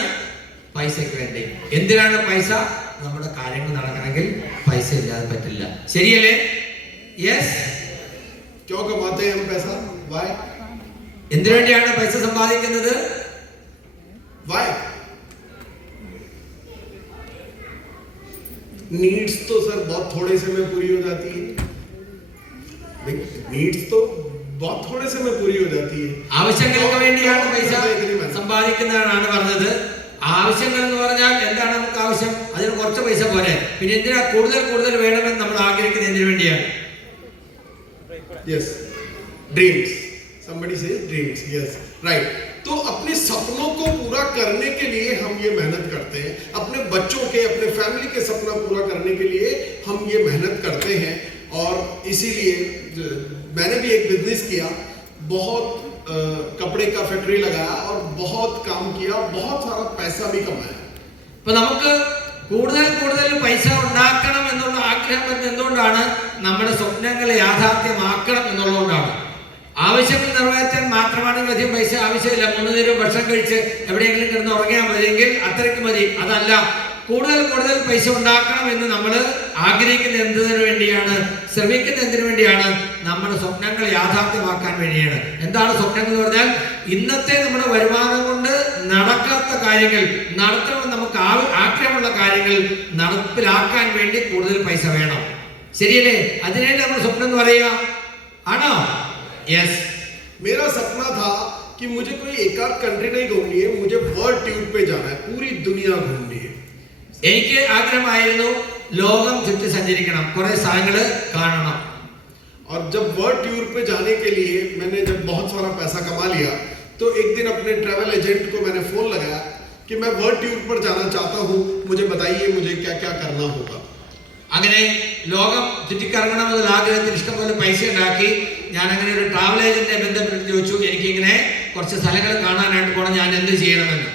പൈസയ്ക്ക് വേണ്ടി. എന്തിനാണ് പൈസ? നമ്മുടെ കാര്യങ്ങൾ നടക്കണമെങ്കിൽ പൈസ ഇല്ലാതെ പറ്റില്ല. ശരിയല്ലേ? യെസ്. क्यों कमाते हैं हम पैसा? Why? എന്തിനു വേണ്ടിയാണ് പൈസ സമ്പാദിക്കുന്നത്? Why? नीड्स तो सर बहुत थोड़े से में पूरी हो जाती है. नीड्स तो बहुत थोड़े से में पूरी हो जाती है. ആവശ്യങ്ങൾക്ക് വേണ്ടിയാണ് പൈസ സമ്പാദിക്കുന്നതാണ് പറഞ്ഞത്. ആവശ്യങ്ങൾ എന്ന് പറഞ്ഞാൽ എന്താണ് നമുക്ക് ആവശ്യം? അതിന് കുറച്ച് പൈസ പോരെ. പിന്നെ എന്തിനാ കൂടുതൽ കൂടുതൽ വേണമെന്ന് നമ്മൾ ആഗ്രഹിക്കുന്നത്? എന്തിനു വേണ്ടിയാണ്? Yes, dreams. Somebody says dreams. Yes, right. तो अपने सपनों को पूरा करने के लिए हम ये मेहनत करते हैं. अपने बच्चों के, अपने फैमिली के सपना पूरा करने के लिए हम ये मेहनत करते हैं. और इसीलिए मैंने भी एक बिजनेस किया, बहुत कपड़े का फैक्ट्री लगाया और बहुत काम किया, बहुत सारा पैसा भी कमाया. ഇപ്പൊ നമുക്ക് കൂടുതൽ കൂടുതൽ പൈസ ഉണ്ടാക്കണം എന്നുള്ള ആഗ്രഹം വരുന്നത് എന്തുകൊണ്ടാണ്? നമ്മുടെ സ്വപ്നങ്ങളെ യാഥാർത്ഥ്യമാക്കണം എന്നുള്ളതുകൊണ്ടാണ്. ആവശ്യങ്ങൾ നിറവേറ്റാൻ മാത്രമാണെങ്കിൽ അധികം പൈസ ആവശ്യമില്ല. 3 നേരം ഭക്ഷണം കഴിച്ച് എവിടെയെങ്കിലും കിടന്ന് ഉറങ്ങിയാൽ മതിയെങ്കിൽ അത്രയ്ക്ക് മതി. അതല്ല, കൂടുതൽ കൂടുതൽ പൈസ ഉണ്ടാക്കണം എന്ന് നമ്മൾ ആഗ്രഹിക്കുന്നത് എന്തിനു വേണ്ടിയാണ്? ശ്രമിക്കുന്നത് എന്തിനു വേണ്ടിയാണ്? നമ്മുടെ സ്വപ്നങ്ങൾ യാഥാർത്ഥ്യമാക്കാൻ വേണ്ടിയാണ്. എന്താണ് സ്വപ്നങ്ങൾ എന്ന് പറഞ്ഞാൽ? ഇന്നത്തെ നമ്മുടെ വരുമാനം കൊണ്ട് നടക്കാത്ത കാര്യങ്ങൾ, നടത്തണമെന്ന് നമുക്ക് ആഗ്രഹമുള്ള കാര്യങ്ങൾ നടപ്പിലാക്കാൻ വേണ്ടി കൂടുതൽ പൈസ വേണം. ശരിയല്ലേ? അതിനെ നമ്മൾ സ്വപ്നം എന്ന് പറയുക ആണോ? യെസ്. मेरा सपना था कि मुझे कोई एक आध कंट्री नहीं घूमनी है, मुझे वर्ल्ड टूर पे जाना है, पूरी दुनिया घूमनी है. എനിക്ക് ആഗ്രഹമായിരുന്നു ലോകം ചുറ്റി സഞ്ചരിക്കണം, കുറെ സ്ഥലങ്ങൾ കാണണം. और जब वर्ल्ड टूर पे जाने के लिए मैंने जब बहुत सारा पैसा कमा लिया, तो एक दिन अपने ट्रैवल एजेंट को मैंने फोन लगाया कि मैं वर्ल्ड टूर पर जाना चाहता हूँ, मुझे बताइए मुझे क्या क्या करना होगा. അങ്ങനെ ലോകം ചുറ്റിക്കറങ്ങണമെന്നുള്ള ആഗ്രഹത്തിന് ഇഷ്ടംപോലെ പൈസ ഉണ്ടാക്കി. ഞാൻ അങ്ങനെ ഒരു ട്രാവൽ ഏജന്റിനെ ബന്ധപ്പെട്ട് ചോദിച്ചു, എനിക്കിങ്ങനെ കുറച്ച് സ്ഥലങ്ങൾ കാണാനായിട്ട് പോകണം, ഞാൻ എന്ത് ചെയ്യണമെന്ന്.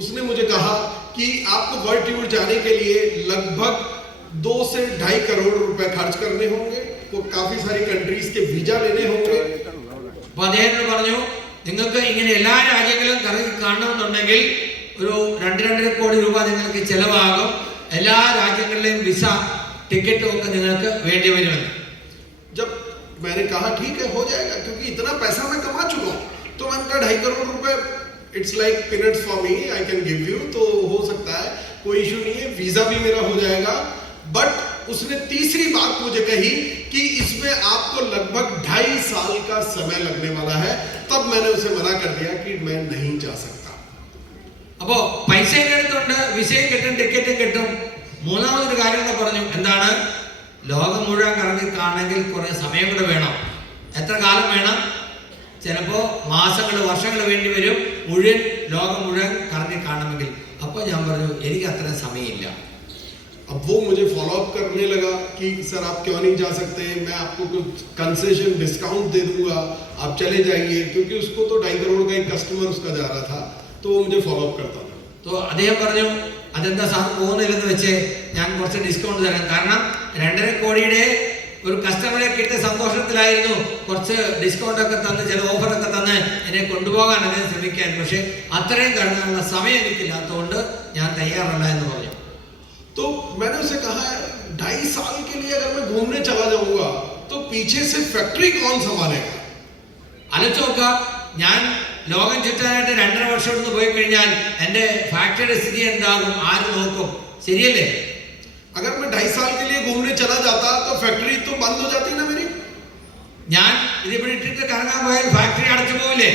उसने मुझे कहा कि आपको वर्ल्ड टूर जाने के लिए लगभग 2 से 2.5 करोड़ रुपए खर्च करने होंगे, वो काफी सारी कंट्रीज के वीजा लेने होंगे. അപ്പൊ അദ്ദേഹം പറഞ്ഞു, നിങ്ങൾക്ക് ഇങ്ങനെ എല്ലാ രാജ്യങ്ങളും കറങ്ങി കാണണമെന്നുണ്ടെങ്കിൽ ഒരു 2-2.5 കോടി രൂപ നിങ്ങൾക്ക് ചെലവാകും. എല്ലാ രാജ്യങ്ങളിലെയും വിസ ടിക്കറ്റും ഒക്കെ നിങ്ങൾക്ക് വേണ്ടി വരുമെന്ന്. जब मैंने कहा ठीक है हो जाएगा, क्योंकि इतना पैसा मैं कमा चुका हूँ, तो मैंने कहा 2.5 करोड़ रुपए it's like peanuts for me, I can give you, तो हो सकता है, कोई इशू नहीं है, वीजा भी मेरा हो जाएगा. बट उसने तीसरी बात मुझे कही कि इसमें आपको लगभग 2.5 साल का समय लगने वाला है. तब मैंने उसे मना कर दिया कि मैं नहीं जा सकता. അപ്പോ പൈസയും എടുത്തുണ്ട്, വിസയും കിട്ടും, ടിക്കറ്റും കിട്ടും. മൂന്നാമതൊരു കാര്യം കൂടെ പറഞ്ഞു. എന്താണ്? ലോകം മുഴുവൻ കറങ്ങി കാണണമെങ്കിൽ കുറെ സമയം കൂടെ വേണം. എത്ര കാലം വേണം? ചിലപ്പോ മാസങ്ങൾ, വർഷങ്ങൾ വേണ്ടി വരും മുഴുവൻ ലോകം മുഴുവൻ കറങ്ങി കാണണമെങ്കിൽ. അപ്പോൾ ഞാൻ പറഞ്ഞു, എനിക്ക് അത്ര സമയമില്ല. अब वो मुझे फॉलो अप करने लगा कि सर आप क्यों नहीं जा सकते, मैं आपको कुछ कंसेशन डिस्काउंट दे दूंगा, आप चले जाइए, क्योंकि उसको तो 2.5 करोड़ का एक कस्टमर उसका जा रहा था, तो वो मुझे फॉलो अप करता था. तो അദ്ദേഹം പറഞ്ഞു, അതെന്താ സാർ പോകുന്നില്ലെന്ന് വെച്ച് ഞാൻ കുറച്ച് ഡിസ്കൗണ്ട് തരാം. കാരണം 2.5 കോടിയുടെ ഒരു കസ്റ്റമറെ കിട്ടിയ സന്തോഷത്തിലായിരുന്നു കുറച്ച് ഡിസ്കൗണ്ട് ഒക്കെ തന്ന്, ചില ഓഫറൊക്കെ തന്ന് എന്നെ കൊണ്ടുപോകാൻ അദ്ദേഹം ശ്രമിക്കാൻ. പക്ഷെ അത്രയും കറങ്ങാനുള്ള സമയം എനിക്കില്ലാത്തതുകൊണ്ട് ഞാൻ തയ്യാറല്ല എന്ന് പറഞ്ഞു. तो मैंने उसे कहा 2.5 साल के लिए अगर मैं घूमने चला जाऊंगा तो पीछे से फैक्ट्री कौन संभालेगा? ആലോചിച്ച് നോക്കുക, ഞാൻ ലോകം ചുറ്റാനായിട്ട് 2.5 വർഷം കൊണ്ട് പോയി കഴിഞ്ഞാൽ എൻ്റെ ഫാക്ടറിയുടെ സ്ഥിതി എന്താകും? ആര് നോക്കും? ശരിയല്ലേ? अगर मैं 2.5 साल के लिए घूमने चला जाता तो फैक्ट्री तो बंद हो जाती ना मेरी. ഞാൻ ഇതിവിടെ ഇട്ടിട്ട് കറങ്ങാൻ പോയാൽ ഫാക്ടറി അടച്ചു പോവില്ലേ?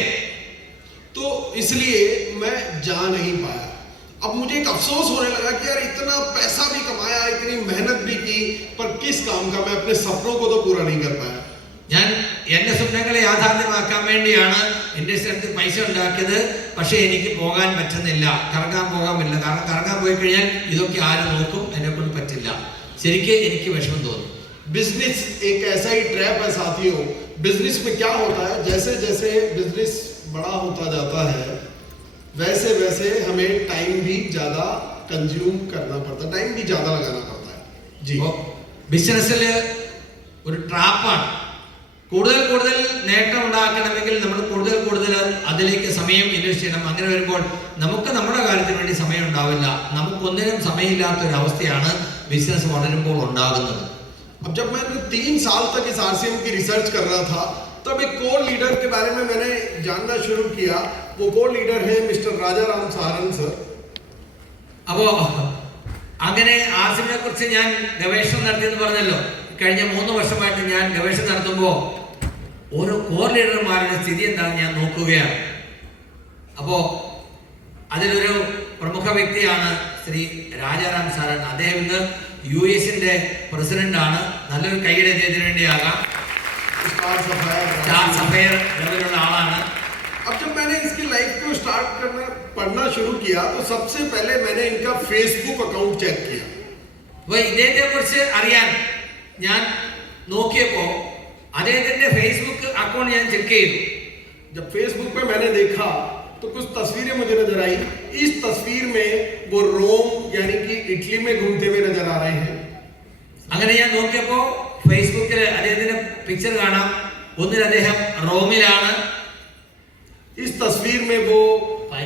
तो इसलिए मैं जा नहीं पाया. अब मुझे एक अफसोस होने लगा कि यार इतना पैसा भी कमाया, इतनी मेहनत भी की, पर किस काम का? मैं अपने सपनों को तो पूरा नहीं कर पाया। ഞാൻ എൻ്റെ സ്വപ്നങ്ങളെ യാഥാർത്ഥ്യമാക്കാൻ വേണ്ടിയാണ് ഇൻഡസ്ട്രിയിൽ പൈസ ഉണ്ടാക്കിയത്. പക്ഷേ എനിക്ക് പോകാൻ പറ്റുന്നില്ല, കറങ്ങാൻ പോകാൻ പറ്റില്ല. കാരണം കറങ്ങാൻ പോയി കഴിഞ്ഞാൽ ഇതൊക്കെ ആര് നോക്കും, എന്നെ കൊണ്ട് പറ്റില്ല. ശരിക്കും എനിക്ക് വിഷമം തോന്നി. बिजनेस एक ऐसा ही ट्रैप है साथियों। बिजनेस में क्या होता है, जैसे जैसे बिजनेस बड़ा होता जाता है वैसे वैसे हमें टाइम भी ज्यादा कंज्यूम करना पड़ता है, टाइम भी ज्यादा लगाना पड़ता है जी। ബിസിനസ്സിൽ ഒരു ട്രാപ്പാണ്. കൂടുതൽ കൂടുതൽ നേട്ടം ഉണ്ടാക്കണമെങ്കിൽ നമ്മൾ കൂടുതൽ കൂടുതൽ അതിലേക്ക് സമയം ഇൻവെസ്റ്റ് ചെയ്യണം. അങ്ങനെ വരുമ്പോൾ നമുക്ക് നമ്മുടെ കാര്യത്തിന് വേണ്ടി സമയം ഉണ്ടാവില്ല. നമുക്കൊന്നിനും സമയമില്ലാത്ത ഒരു അവസ്ഥയാണ് ബിസിനസ് വളരുമ്പോൾ ഉണ്ടാകുന്നത്. अब जब मैं 3 साल तक इस आरसीएम की रिसर्च कर रहा था, तब एक कोर लीडर के बारे में मैंने जानना शुरू किया। वो कोर लीडर है मिस्टर राजाराम सारन सर। അപ്പോ അങ്ങനെ ആർസിമിനെ കുറിച്ച് ഞാൻ ഗവേഷണം നടത്തിയെന്ന് പറഞ്ഞല്ലോ. കഴിഞ്ഞ 3 വർഷമായിട്ട് ഞാൻ ഗവേഷണം നടത്തുമ്പോൾ ഓരോ കോർ ലീഡർമാരുടെ സ്ഥിതി എന്താണെന്ന് ഞാൻ നോക്കുകയാണ്. അപ്പോ അതിലൊരു പ്രമുഖ വ്യക്തിയാണ് ശ്രീ രാജാറാം സാരൻ. അദ്ദേഹം ഇന്ന് യുഎസിന്റെ പ്രസിഡന്റ് ആണ്. നല്ലൊരു കൈയുടെ അദ്ദേഹത്തിന് വേണ്ടിയാകാം. സ്റ്റാർ സഫയർ ലെവലുള്ള ആളാണ്. अब जब मैंने इसकी लाइफ को स्टार्ट करना पढ़ना शुरू किया तो सबसे पहले मैंने इनका फेसबुक अकाउंट चेक किया। അപ്പോൾ ഇദ്ദേഹത്തെ കുറിച്ച് അറിയാൻ ഞാൻ നോക്കിയപ്പോൾ അദ്ദേഹത്തിന്റെ ഫേസ്ബുക്ക് അക്കൗണ്ട് ഞാൻ ചെക്ക് ചെയ്തു. जब फेसबुक पे मैंने देखा तो कुछ तस्वीरें मुझे नजर आई। इस तस्वीर में वो रोम यानी कि इटली में घूमते हुए नजर आ रहे हैं। അങ്ങനെ ഞാൻ നോക്കിയപ്പോൾ ഫേസ്ബുക്കിൽ അദ്ദേഹത്തിന്റെ പിക്ചർ കാണാം. ഒന്നിൽ അദ്ദേഹം റോമിലാണ്. इस तस्वीर में वो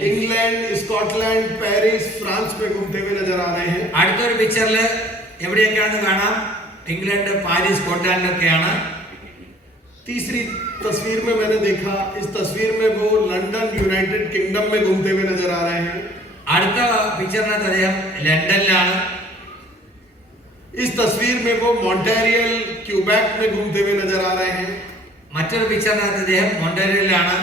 इंग्लैंड, स्कॉटलैंड, पेरिस, फ्रांस में घूमते हुए नजर आ रहे हैं। അടുത്തൊരു പിക്ചറിൽ എവിടെയൊക്കെയാണെന്ന് കാണാം. ഇംഗ്ലണ്ട്, പാരീസ്, സ്കോട്ട്ലൻഡിലൊക്കെയാണ്. तीसरी तस्वीर में मैंने देखा, इस तस्वीर में वो लंदन, यूनाइटेड किंगडम में घूमते हुए नजर आ रहे हैं। അടുത്ത പിക്ചറിനകത്ത് അദ്ദേഹം ലണ്ടനിലാണ്. इस तस्वीर में वो मॉन्टेरियल, क्यूबेक में घूमते हुए नजर आ रहे हैं। മറ്റൊരു പിക്ചറിനകത്ത് അദ്ദേഹം മോൺട്രിയലിലാണ്.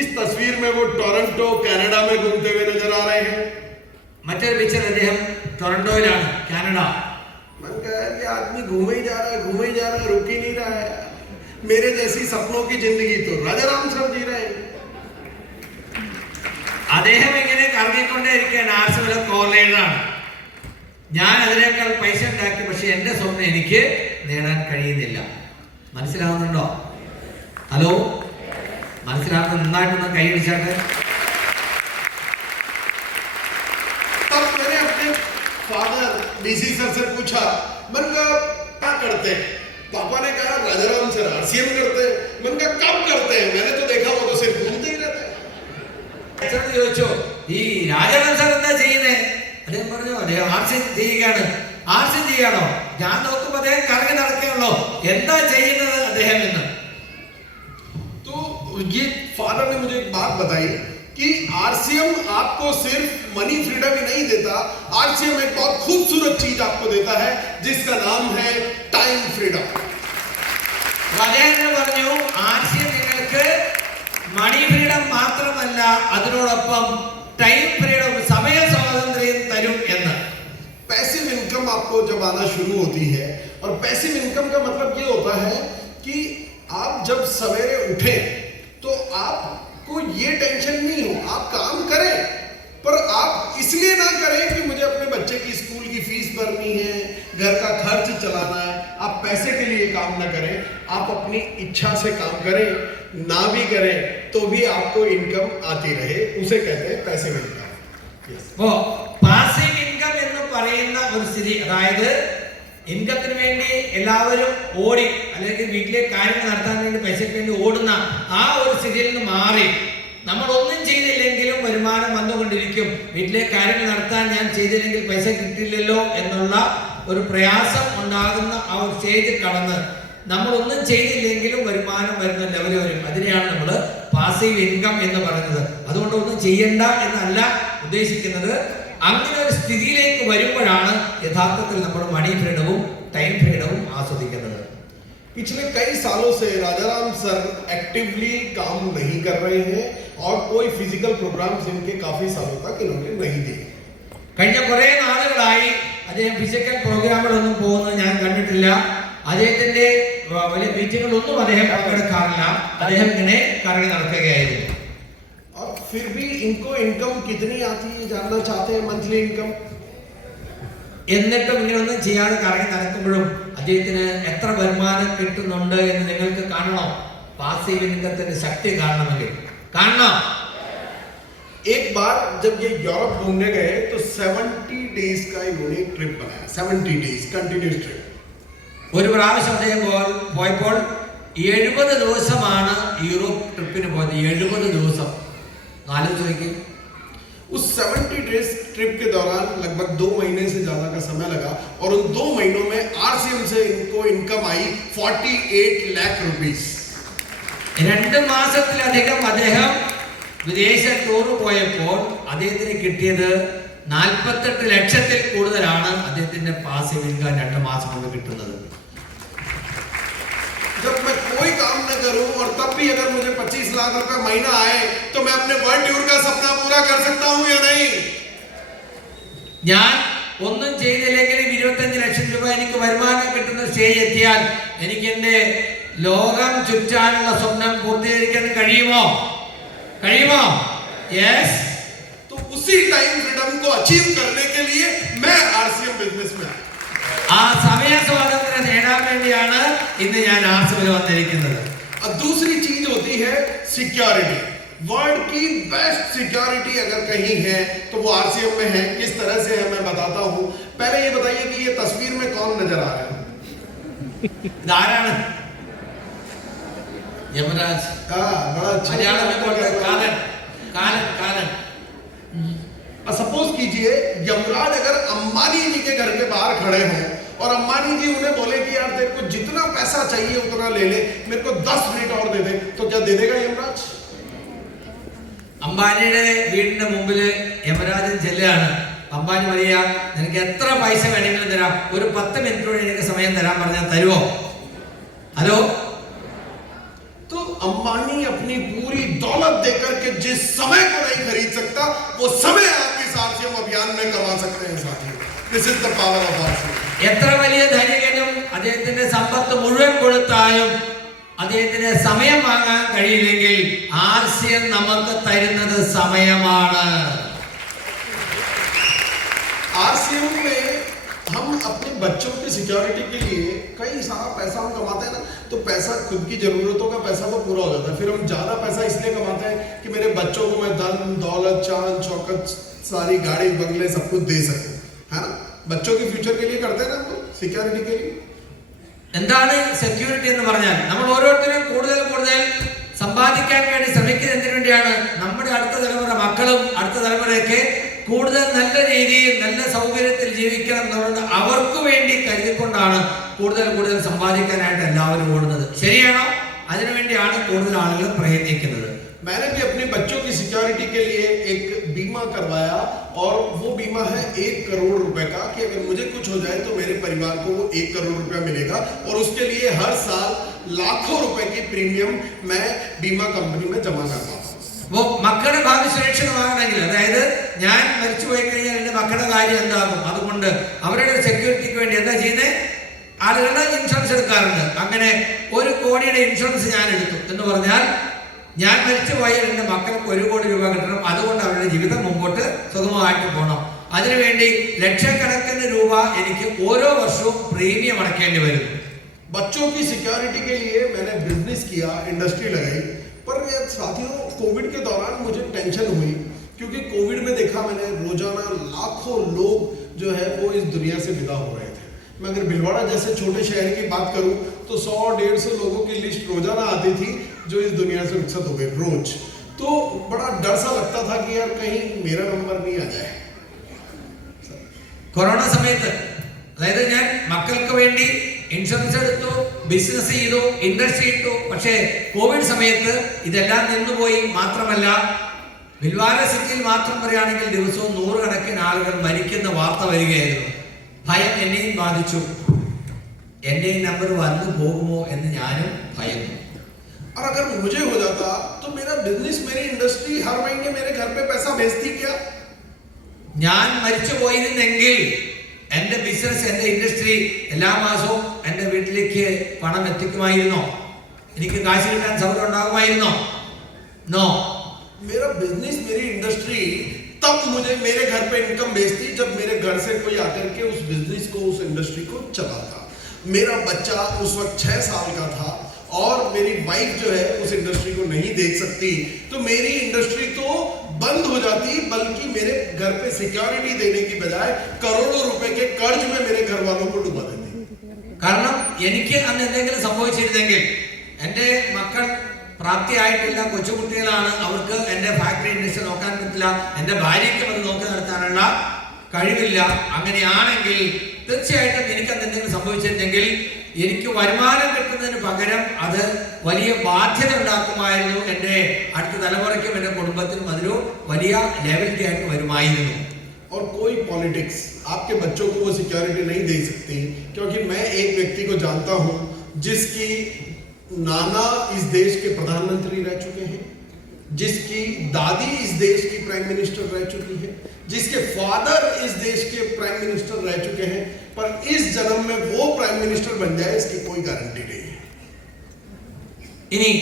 इस तस्वीर में वो टोरंटो, कनाडा में घूमते हुए नजर आ रहे हैं। മറ്റൊരു പിക്ചറിൽ അദ്ദേഹം ടൊറന്റോയിലാണ്, കാനഡ. मन कहा ये आदमी घूमे ही जा रहा है, घूमे ही जा रहा है, रुक ही नहीं रहा है। मेरे जैसी सपनों की जिंदगी तो राजाराम सर जी रहे हैं। അദ്ദേഹം ഇങ്ങനെ കറങ്ങിക്കൊണ്ടേയിരിക്കുകയാണ്. ആർസിമിലെ കോർ ലീഡറാണ്. ഞാൻ അതിനേക്കാൾ പൈസ ഉണ്ടാക്കി, പക്ഷെ എന്റെ സ്വപ്നം എനിക്ക് നേടാൻ കഴിയുന്നില്ല. മനസ്സിലാവുന്നുണ്ടോ? ഹലോ, മനസ്സിലാവുന്ന നന്നായിട്ടൊന്ന് കൈയടിച്ചാട്ടെ. तब मैंने अपने फादर डीसी सर से पूछा, मन का क्या करते हैं? पापा ने कहा राजाराम सर आरसीएम करते हैं। मन का कब करते हैं? मैंने तो देखा वो तो सिर्फ घूमते ही रहते हैं। അച്ഛനോട് ചോദിച്ചോ, ഈ രാജാറാം സാർ എന്താ ചെയ്യുന്നേ? അദ്ദേഹം പറഞ്ഞു, അദ്ദേഹം ആർസി ചെയ്യുകയാണ്. ആർസി ചെയ്യാണോ? ഞാൻ നോക്കുമ്പോ അദ്ദേഹം കറങ്ങി നടക്കുകയാണല്ലോ, എന്താ ചെയ്യുന്നത് അദ്ദേഹം എന്ന്. तो ये फादर ने मुझे एक बात बताई कि आरसीएम आपको सिर्फ मनी फ्रीडम ही नहीं देता, आरसीएम एक बहुत खूबसूरत चीज आपको देता है जिसका नाम है टाइम फ्रीडम। അദ്ദേഹം പറഞ്ഞു, ആർസിഎം നിങ്ങൾക്ക് മണി ഫ്രീഡം മാത്രമല്ല, അതിനോടൊപ്പം ടൈം ഫ്രീഡം, സമയ സ്വാതന്ത്ര്യം തരും എന്ന്. पैसिव इनकम आपको जब आना शुरू होती है, और पैसिव इनकम का मतलब ये होता है कि आप जब सवेरे उठें तो आपको ये टेंशन नहीं हो, आप काम करें, पर आप इसलिए ना करें कि मुझे अपने बच्चे की स्कूल की फीस भरनी है, घर का खर्च चलाना है। आप पैसे के लिए काम ना करें, आप अपनी इच्छा से काम करें, ना भी करें तो भी आपको इनकम आती रहे, उसे कहते हैं पैसिव इनकम। അപ്പോ പാസീവ് ഇൻകം എന്ന് പറയുന്ന ഒരു സ്ഥിതി, അതായത് ഇൻകത്തിന് വേണ്ടി എല്ലാവരും ഓടി, അല്ലെങ്കിൽ വീട്ടിലെ കാര്യങ്ങൾ നടത്താൻ വേണ്ടി പൈസയ്ക്ക് വേണ്ടി ഓടുന്ന ആ ഒരു സ്ഥിതിയിൽ നിന്ന് മാറി, നമ്മൾ ഒന്നും ചെയ്തില്ലെങ്കിലും വരുമാനം വന്നുകൊണ്ടിരിക്കും, വീട്ടിലെ കാര്യങ്ങൾ നടത്താൻ ഞാൻ ചെയ്തില്ലെങ്കിൽ പൈസ കിട്ടില്ലല്ലോ എന്നുള്ള ഒരു പ്രയാസം ഉണ്ടാകുന്ന ആ ഒരു സ്റ്റേജ് കടന്ന് നമ്മൾ ഒന്നും ചെയ്തില്ലെങ്കിലും വരുമാനം വരുന്ന ലെവൽ വരും. അതിനെയാണ് നമ്മൾ പാസീവ് ഇൻകം എന്ന് പറയുന്നത്. അതുകൊണ്ട് ഒന്നും ചെയ്യണ്ട എന്നല്ല ഉദ്ദേശിക്കുന്നത്. അങ്ങനെ ഒരു സ്ഥിതിയിലേക്ക് വരുമ്പോഴാണ് യഥാർത്ഥത്തിൽ നമ്മൾ മണി ഫ്രീഡവും ടൈം ഫ്രീഡവും ആസ്വദിക്കുന്നത്. पिछले कई सालों से राजाराम सर एक्टिवली काम नहीं कर रहे हैं और कोई फिजिकल प्रोग्राम्स इनके काफी सालों तक इन्होंने नहीं दिए। കഴിഞ്ഞ കുറെ നാളുകളായി അദ്ദേഹം ഫിസിക്കൽ പ്രോഗ്രാമുകളൊന്നും പോകുന്നത് ഞാൻ കണ്ടിട്ടില്ല. അദ്ദേഹത്തിന്റെ വലിയ മീറ്റിങ്ങുകളൊന്നും അദ്ദേഹം പങ്കെടുക്കാറില്ല. അദ്ദേഹം ഇങ്ങനെ കറങ്ങി നടക്കുകയായിരുന്നു. और फिर भी इनको इनकम कितनी आती है जानना चाहते हैं, मंथली इनकम? എന്നിട്ടും ഇങ്ങനെയൊന്നും ചെയ്യാതെ കറങ്ങി നടക്കുമ്പോഴും അദ്ദേഹത്തിന് എത്ര വരുമാനം കിട്ടുന്നുണ്ട് എന്ന് നിങ്ങൾക്ക് കാണണം. പാസീവ് ഇൻകത്തിന്റെ ശക്തി കാണണമെങ്കിൽ കാണണം. एक बार जब ये यूरोप घूमने गए तो 70 डेज का इन्होंने ट्रिप बनाया, 70 डेज कंटिन्यूस ट्रिप. ഒരു പ്രാവശ്യം അദ്ദേഹം പോയപ്പോൾ 70 ദിവസമാണ് യൂറോപ്പ് ട്രിപ്പിന് പോയത്. 70 ദിവസം. ആലോചിക്കും. उस 70 डेज ट्रिप के दौरान लगभग 2 महीने से ज्यादा का समय लगा और उन 2 महीनों में आरसीएम से इनको इनकम आई 48 लाख रुपीस. 2 മാസത്തിലധികം അദ്ദേഹം വിദേശ ടൂർ പോയപ്പോൾ അദ്ദേഹത്തിന് കിട്ടിയത് 48 ലക്ഷത്തിൽ കൂടുതലാണ് അദ്ദേഹത്തിന്റെ പാസീവ് ഇൻകം 2 മാസം കൊണ്ട് കിട്ടുന്നത്. जब मैं कोई काम न करूं और तब भी अगर मुझे 25 लाख रुपए महीना आए तो मैं अपने वर्ल्ड टूर का सपना पूरा कर सकता हूं या नहीं? ഞാൻ ഒന്നും ചെയ്തില്ലെങ്കിലും 25 ലക്ഷം രൂപ എനിക്ക് വരുമാനം കിട്ടുന്ന സ്റ്റേജ് എത്തിയാൽ എനിക്ക് എന്റെ ലോകം ചുറ്റാനുള്ള സ്വപ്നം പൂർത്തീകരിക്കാൻ കഴിയുമോ? യെസ്. तो उसी टाइम फ्रीडम को अचीव करने के लिए मैं आरसीएम बिजनेस में आया. ആ സമയ സ്വാതന്ത്ര്യം നേടാൻ വേണ്ടിയാണ് ഇന്ന് ഞാൻ ആർസിഎമ്മിൽ വന്നിരിക്കുന്നത്. और दूसरी चीज होती है सिक्योरिटी. वर्ल्ड की बेस्ट सिक्योरिटी अगर कहीं है तो वो आरसीएम में है. किस तरह से है मैं बताता हूं. पहले ये बताइए कि ये तस्वीर में कौन नजर आ रहा है? ഇതാരാണ്? യമരാജ്. बड़ा अच्छा. कालन. सपोज कीजिए यमराज अगर अंबानी जी के घर के बाहर खड़े हों और अंबानी जी उन्हें बोले कि यार तेरे को जितना पैसा चाहिए उतना ले ले, मेरे को 10 मिनट और दे दे, तो क्या दे देगा यमराज? അംബാനിയുടെ വീടിന്റെ മുമ്പിൽ യമരാജൻ ചെല്ലുകയാണ്. അംബാനി പറയാ, നിനക്ക് എത്ര പൈസ വേണമെങ്കിലും തരാം, ഒരു 10 മിനിറ്റോടെ എനിക്ക് സമയം തരാൻ പറഞ്ഞാൽ തരുമോ? ഹലോ. तो अंबानी अपनी पूरी दौलत देकर के जिस समय को नहीं खरीद सकता वो समय आप इस आरसीएम अभियान में कमा सकते हैं साथियों. This is the power of RCM. എത്ര വലിയ ധനികനും അദ്ദേഹത്തിന്റെ സമ്പത്ത് മുഴുവൻ കൊടുത്താലും അദ്ദേഹത്തിന് സമയം വാങ്ങാൻ കഴിയില്ലെങ്കിൽ ആർസിഎം നമുക്ക് തരുന്നത് സമയമാണ്. आरसीएम में हम अपने बच्चों की सिक्योरिटी के लिए कई सारा पैसा हम कमाते हैं ना, तो पैसा खुद की जरूरतों का पैसा तो पूरा हो जाता है. फिर हम ज्यादा पैसा इसलिए कमाते हैं कि मेरे बच्चों को मैं धन दौलत चांद चौकत सारी गाड़ी बंगले सब कुछ दे सकूं, है ना. बच्चों के फ्यूचर के लिए करते हैं ना, तो सिक्योरिटी के लिए. എന്താണ് സെക്യൂരിറ്റി എന്ന് പറഞ്ഞാൽ നമ്മൾ ഓരോരുത്തരും കൂടുതൽ സമ്പാദിക്കാൻ വേണ്ടി ശ്രമിക്കുന്നതിന് വേണ്ടിയാണ്. നമ്മുടെ അടുത്ത തലമുറ മക്കളും അടുത്ത തലമുറയൊക്കെ കൂടുതൽ നല്ല രീതിയിൽ നല്ല സൗകര്യത്തിൽ ജീവിക്കണം എന്നുള്ളത് അവർക്ക് വേണ്ടി കരുതിക്കൊണ്ടാണ് കൂടുതൽ സമ്പാദിക്കാനായിട്ട് എല്ലാവരും ഓടുന്നത്. ശരിയാണോ? അതിനുവേണ്ടിയാണ് കൂടുതൽ ആളുകൾ പ്രയത്നിക്കുന്നത്. मैंने भी अपने बच्चों की सिक्योरिटी के लिए एक बीमा करवाया और वो बीमा है 1 करोड़ रुपए का कि अगर मुझे कुछ हो जाए तो मेरे परिवार को वो 1 करोड़ रुपया मिलेगा और उसके लिए हर साल लाखों रुपए की प्रीमियम मैं बीमा कंपनी में जमा करता हूँ. മക്കളുടെ ഭാവി സുരക്ഷിതമാകണമെങ്കിൽ, അതായത് ഞാൻ മരിച്ചു പോയി കഴിഞ്ഞാൽ എന്റെ മക്കളുടെ കാര്യം എന്താകും, അതുകൊണ്ട് അവരുടെ സെക്യൂരിറ്റിക്ക് വേണ്ടി എന്താ ചെയ്യുന്നത്, ആളുകളുടെ ഇൻഷുറൻസ് എടുക്കാറുണ്ട്. അങ്ങനെ 1 കോടിയുടെ ഇൻഷുറൻസ് ഞാൻ എടുത്തു എന്ന് പറഞ്ഞാൽ ഞാൻ മരിച്ചു പോയാൽ എൻ്റെ മക്കൾക്ക് 1 കോടി രൂപ കിട്ടണം. അതുകൊണ്ട് അവരുടെ ജീവിതം മുമ്പോട്ട് സുഗമമായിട്ട് പോകണം. അതിനുവേണ്ടി ലക്ഷക്കണക്കിന് രൂപ എനിക്ക് ഓരോ വർഷവും പ്രീമിയം അടയ്ക്കേണ്ടി വരും. बच्चों की सिक्योरिटी के लिए मैंने बिजनेस किया, इंडस्ट्री लगाई. पर साथियों कोविड के दौरान मुझे टेंशन हुई क्योंकि कोविड में देखा मैंने रोजाना लाखों लोग जो है वो इस दुनिया से विदा हो रहे थे. मैं अगर भिलवाड़ा जैसे छोटे शहर की बात करूं तो 100-150 लोगों की लिस्ट रोजाना आती थी जो इस दुनिया से रुखसत हो गए रोज. तो बड़ा डर सा लगता था कि यार कहीं मेरा नंबर नहीं आ जाए. കൊറോണ സമയത്ത്, അതായത് ഞാൻ മക്കൾക്ക് വേണ്ടി ഇൻഷുറൻസ് എടുത്തു, ബിസിനസ് ചെയ്തു, ഇൻഡസ്ട്രി ഇട്ടു. പക്ഷേ കോവിഡ് സമയത്ത് ഇതെല്ലാം നിന്നുപോയി. മാത്രമല്ല ഭിൽവാര സിറ്റിയിൽ മാത്രം പറയുകയാണെങ്കിൽ ദിവസവും 100 കണക്കിന് ആളുകൾ മരിക്കുന്ന വാർത്ത വരികയായിരുന്നു. ഭയം എന്നെയും ബാധിച്ചു. എൻ്റെയും നമ്പർ വന്നു പോകുമോ എന്ന് ഞാനും ഭയന്നു. और अगर मुझे हो जाता तो मेरा बिजनेस, मेरी इंडस्ट्री हर महीने मेरे घर पे पैसा भेजती क्या? ഞാൻ മരിച്ചു പോയിരുന്നെങ്കിൽ എന്റെ ബിസിനസ്, എന്റെ ഇൻഡസ്ട്രി എല്ലാ മാസവും എന്റെ വീട്ടിലേക്ക് പണം എത്തിക്കുമായിരുന്നോ? എനിക്ക് കാശ് കിട്ടാൻ സൗകര്യം ഉണ്ടാകുമായിരുന്നോ? നോ. मेरा बिजनेस, मेरी इंडस्ट्री तब मुझे मेरे घर पे इनकम भेजती जब मेरे घर से कोई आकर के उस बिजनेस को, उस इंडस्ट्री को चलाता। मेरा बच्चा उस वक्त 6 साल का था और मेरी वाइफ जो है उस इंडस्ट्री को नहीं देख सकती, तो मेरी इंडस्ट्री तो बंद हो जाती, बल्कि मेरे घर पे सिक्योरिटी देने की बजाय करोड़ों रुपए के कर्ज में मेरे घर वालों को डुबा देती। കാരണം എനിക്ക് അന്ന് എന്തെങ്കിലും സംഭവിച്ചിരുന്നെങ്കിൽ, എൻ്റെ മക്കൾ പ്രാപ്തിയായിട്ടില്ല, കൊച്ചുകുട്ടികളാണ്, അവർക്ക് എൻ്റെ ഫാക്ടറി ഇൻഡസ്ട്രി നോക്കാൻ പറ്റില്ല, എൻ്റെ ഭാര്യയ്ക്കും അത് നോക്കി നടത്താനുള്ള കഴിവില്ല. അങ്ങനെയാണെങ്കിൽ തീർച്ചയായിട്ടും എനിക്ക് എന്തെങ്കിലും സംഭവിച്ചിരുന്നെങ്കിൽ എനിക്ക് വരുമാനം കിട്ടുന്നതിന് പകരം അത് വലിയ ബാധ്യത ഉണ്ടാക്കുമായിരുന്നു. എൻ്റെ അടുത്ത തലമുറയ്ക്കും എൻ്റെ കുടുംബത്തിനും അതൊരു വലിയ ലെവലിറ്റി ആയിട്ട് വരുമായിരുന്നു. और कोई पॉलिटिक्स आपके बच्चों को वो सिक्योरिटी नहीं दे सकती, क्योंकि मैं एक व्यक्ति को जानता हूं जिसकी नाना इस देश के प्रधानमंत्री रह चुके हैं, जिसकी दादी इस देश की प्राइम मिनिस्टर रह चुकी है, जिसके फादर इस देश के प्राइम मिनिस्टर रह चुके हैं, पर इस जन्म में वो प्राइम मिनिस्टर बन जाए इसकी कोई गारंटी नहीं है। ഇനി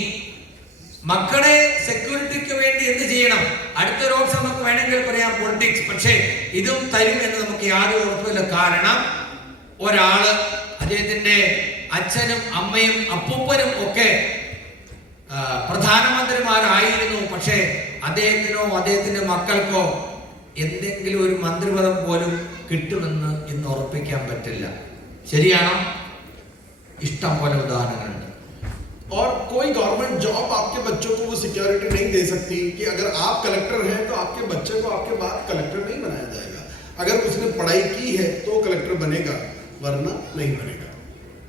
മക്കളെ സെക്യൂരിറ്റിക്ക് വേണ്ടി എന്ത് ചെയ്യണം? അടുത്തൊരു ഓപ്ഷൻ നമുക്ക് വേണമെങ്കിൽ പറയാം പൊളിറ്റിക്സ്. പക്ഷേ ഇതും തരും എന്ന് നമുക്ക് യാതൊരു ഉറപ്പില്ല. കാരണം ഒരാള് അദ്ദേഹത്തിന്റെ അച്ഛനും അമ്മയും അപ്പൂപ്പനും ഒക്കെ പ്രധാനമന്ത്രിമാരായിരുന്നു. പക്ഷേ അദ്ദേഹത്തിനോ അദ്ദേഹത്തിന്റെ മക്കൾക്കോ എന്തെങ്കിലും ഒരു മന്ത്രിപദം പോലും കിട്ടുമെന്ന് ഇന്ന് ഉറപ്പിക്കാൻ പറ്റില്ല. ശരിയാണോ? ഇഷ്ടം പോലെ ഉദാഹരണങ്ങളുണ്ട്. और कोई गवर्नमेंट जॉब आपके बच्चों को वो सिक्योरिटी नहीं दे सकती कि अगर आप कलेक्टर हैं तो आपके बच्चे को आपके बाद कलेक्टर नहीं बनाया जाएगा। अगर उसने पढ़ाई की है तो कलेक्टर बनेगा, वरना नहीं बनेगा।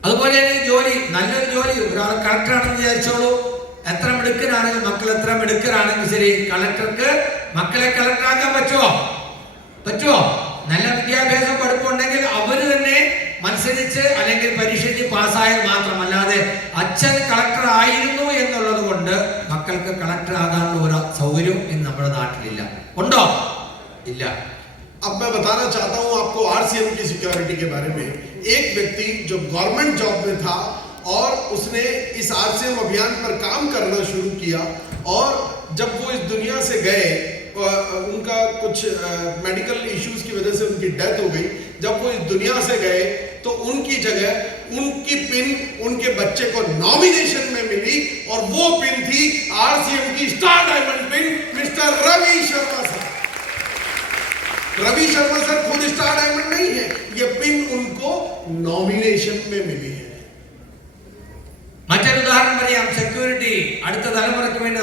അതുപോലെ തന്നെ ജോലി, നല്ലൊരു ജോലി, ഒരാൾ കളക്ടറാണെന്ന് വിചാരിച്ചോളൂ, എത്ര മിടുക്കനാണെങ്കിൽ, മക്കൾ എത്ര മിടുക്കനാണെങ്കിൽ ശരി, കളക്ടർക്ക് മക്കളെ കളക്ടറാക്കാൻ പറ്റുമോ? പറ്റുമോ? നല്ല വിദ്യാഭ്യാസം പഠിപ്പുണ്ടെങ്കിൽ അവര് തന്നെ മത്സരിച്ച് അല്ലെങ്കിൽ പരീക്ഷയ്ക്ക് പാസ്സായാൽ മാത്രമല്ലാതെ അച്ഛൻ കളക്ടർ ആയിരുന്നു എന്നുള്ളത് കൊണ്ട് മക്കൾക്ക് കളക്ടർ ആകാനുള്ള ഒരു സൗകര്യവും ഇന്ന് നമ്മുടെ നാട്ടിലില്ല. ഉണ്ടോ? ഇല്ല. अब मैं बताना चाहता हूं आपको आरसीएम की सिक्योरिटी के बारे में। एक व्यक्ति जो गवर्नमेंट जॉब में था और उसने इस आरसीएम अभियान पर काम करना शुरू किया, और जब वो इस दुनिया से गए, उनका कुछ मेडिकल इश्यूज की वजह से उनकी डेथ हो गई। जब वो इस दुनिया से गए तो उनकी जगह उनकी पिन उनके बच्चे को नॉमिनेशन में मिली, और वो पिन थी आरसीएम की star diamond pin, mister Ravi Sharma sir. Ravi Sharma sir खुद स्टार डायमंड नहीं है, ये पिन उनको नॉमिनेशन में मिली है। മറ്റൊരു ഉദാഹരണം പറയാം. സെക്യൂരിറ്റി അടുത്ത തലമുറയ്ക്ക് വേണ്ടി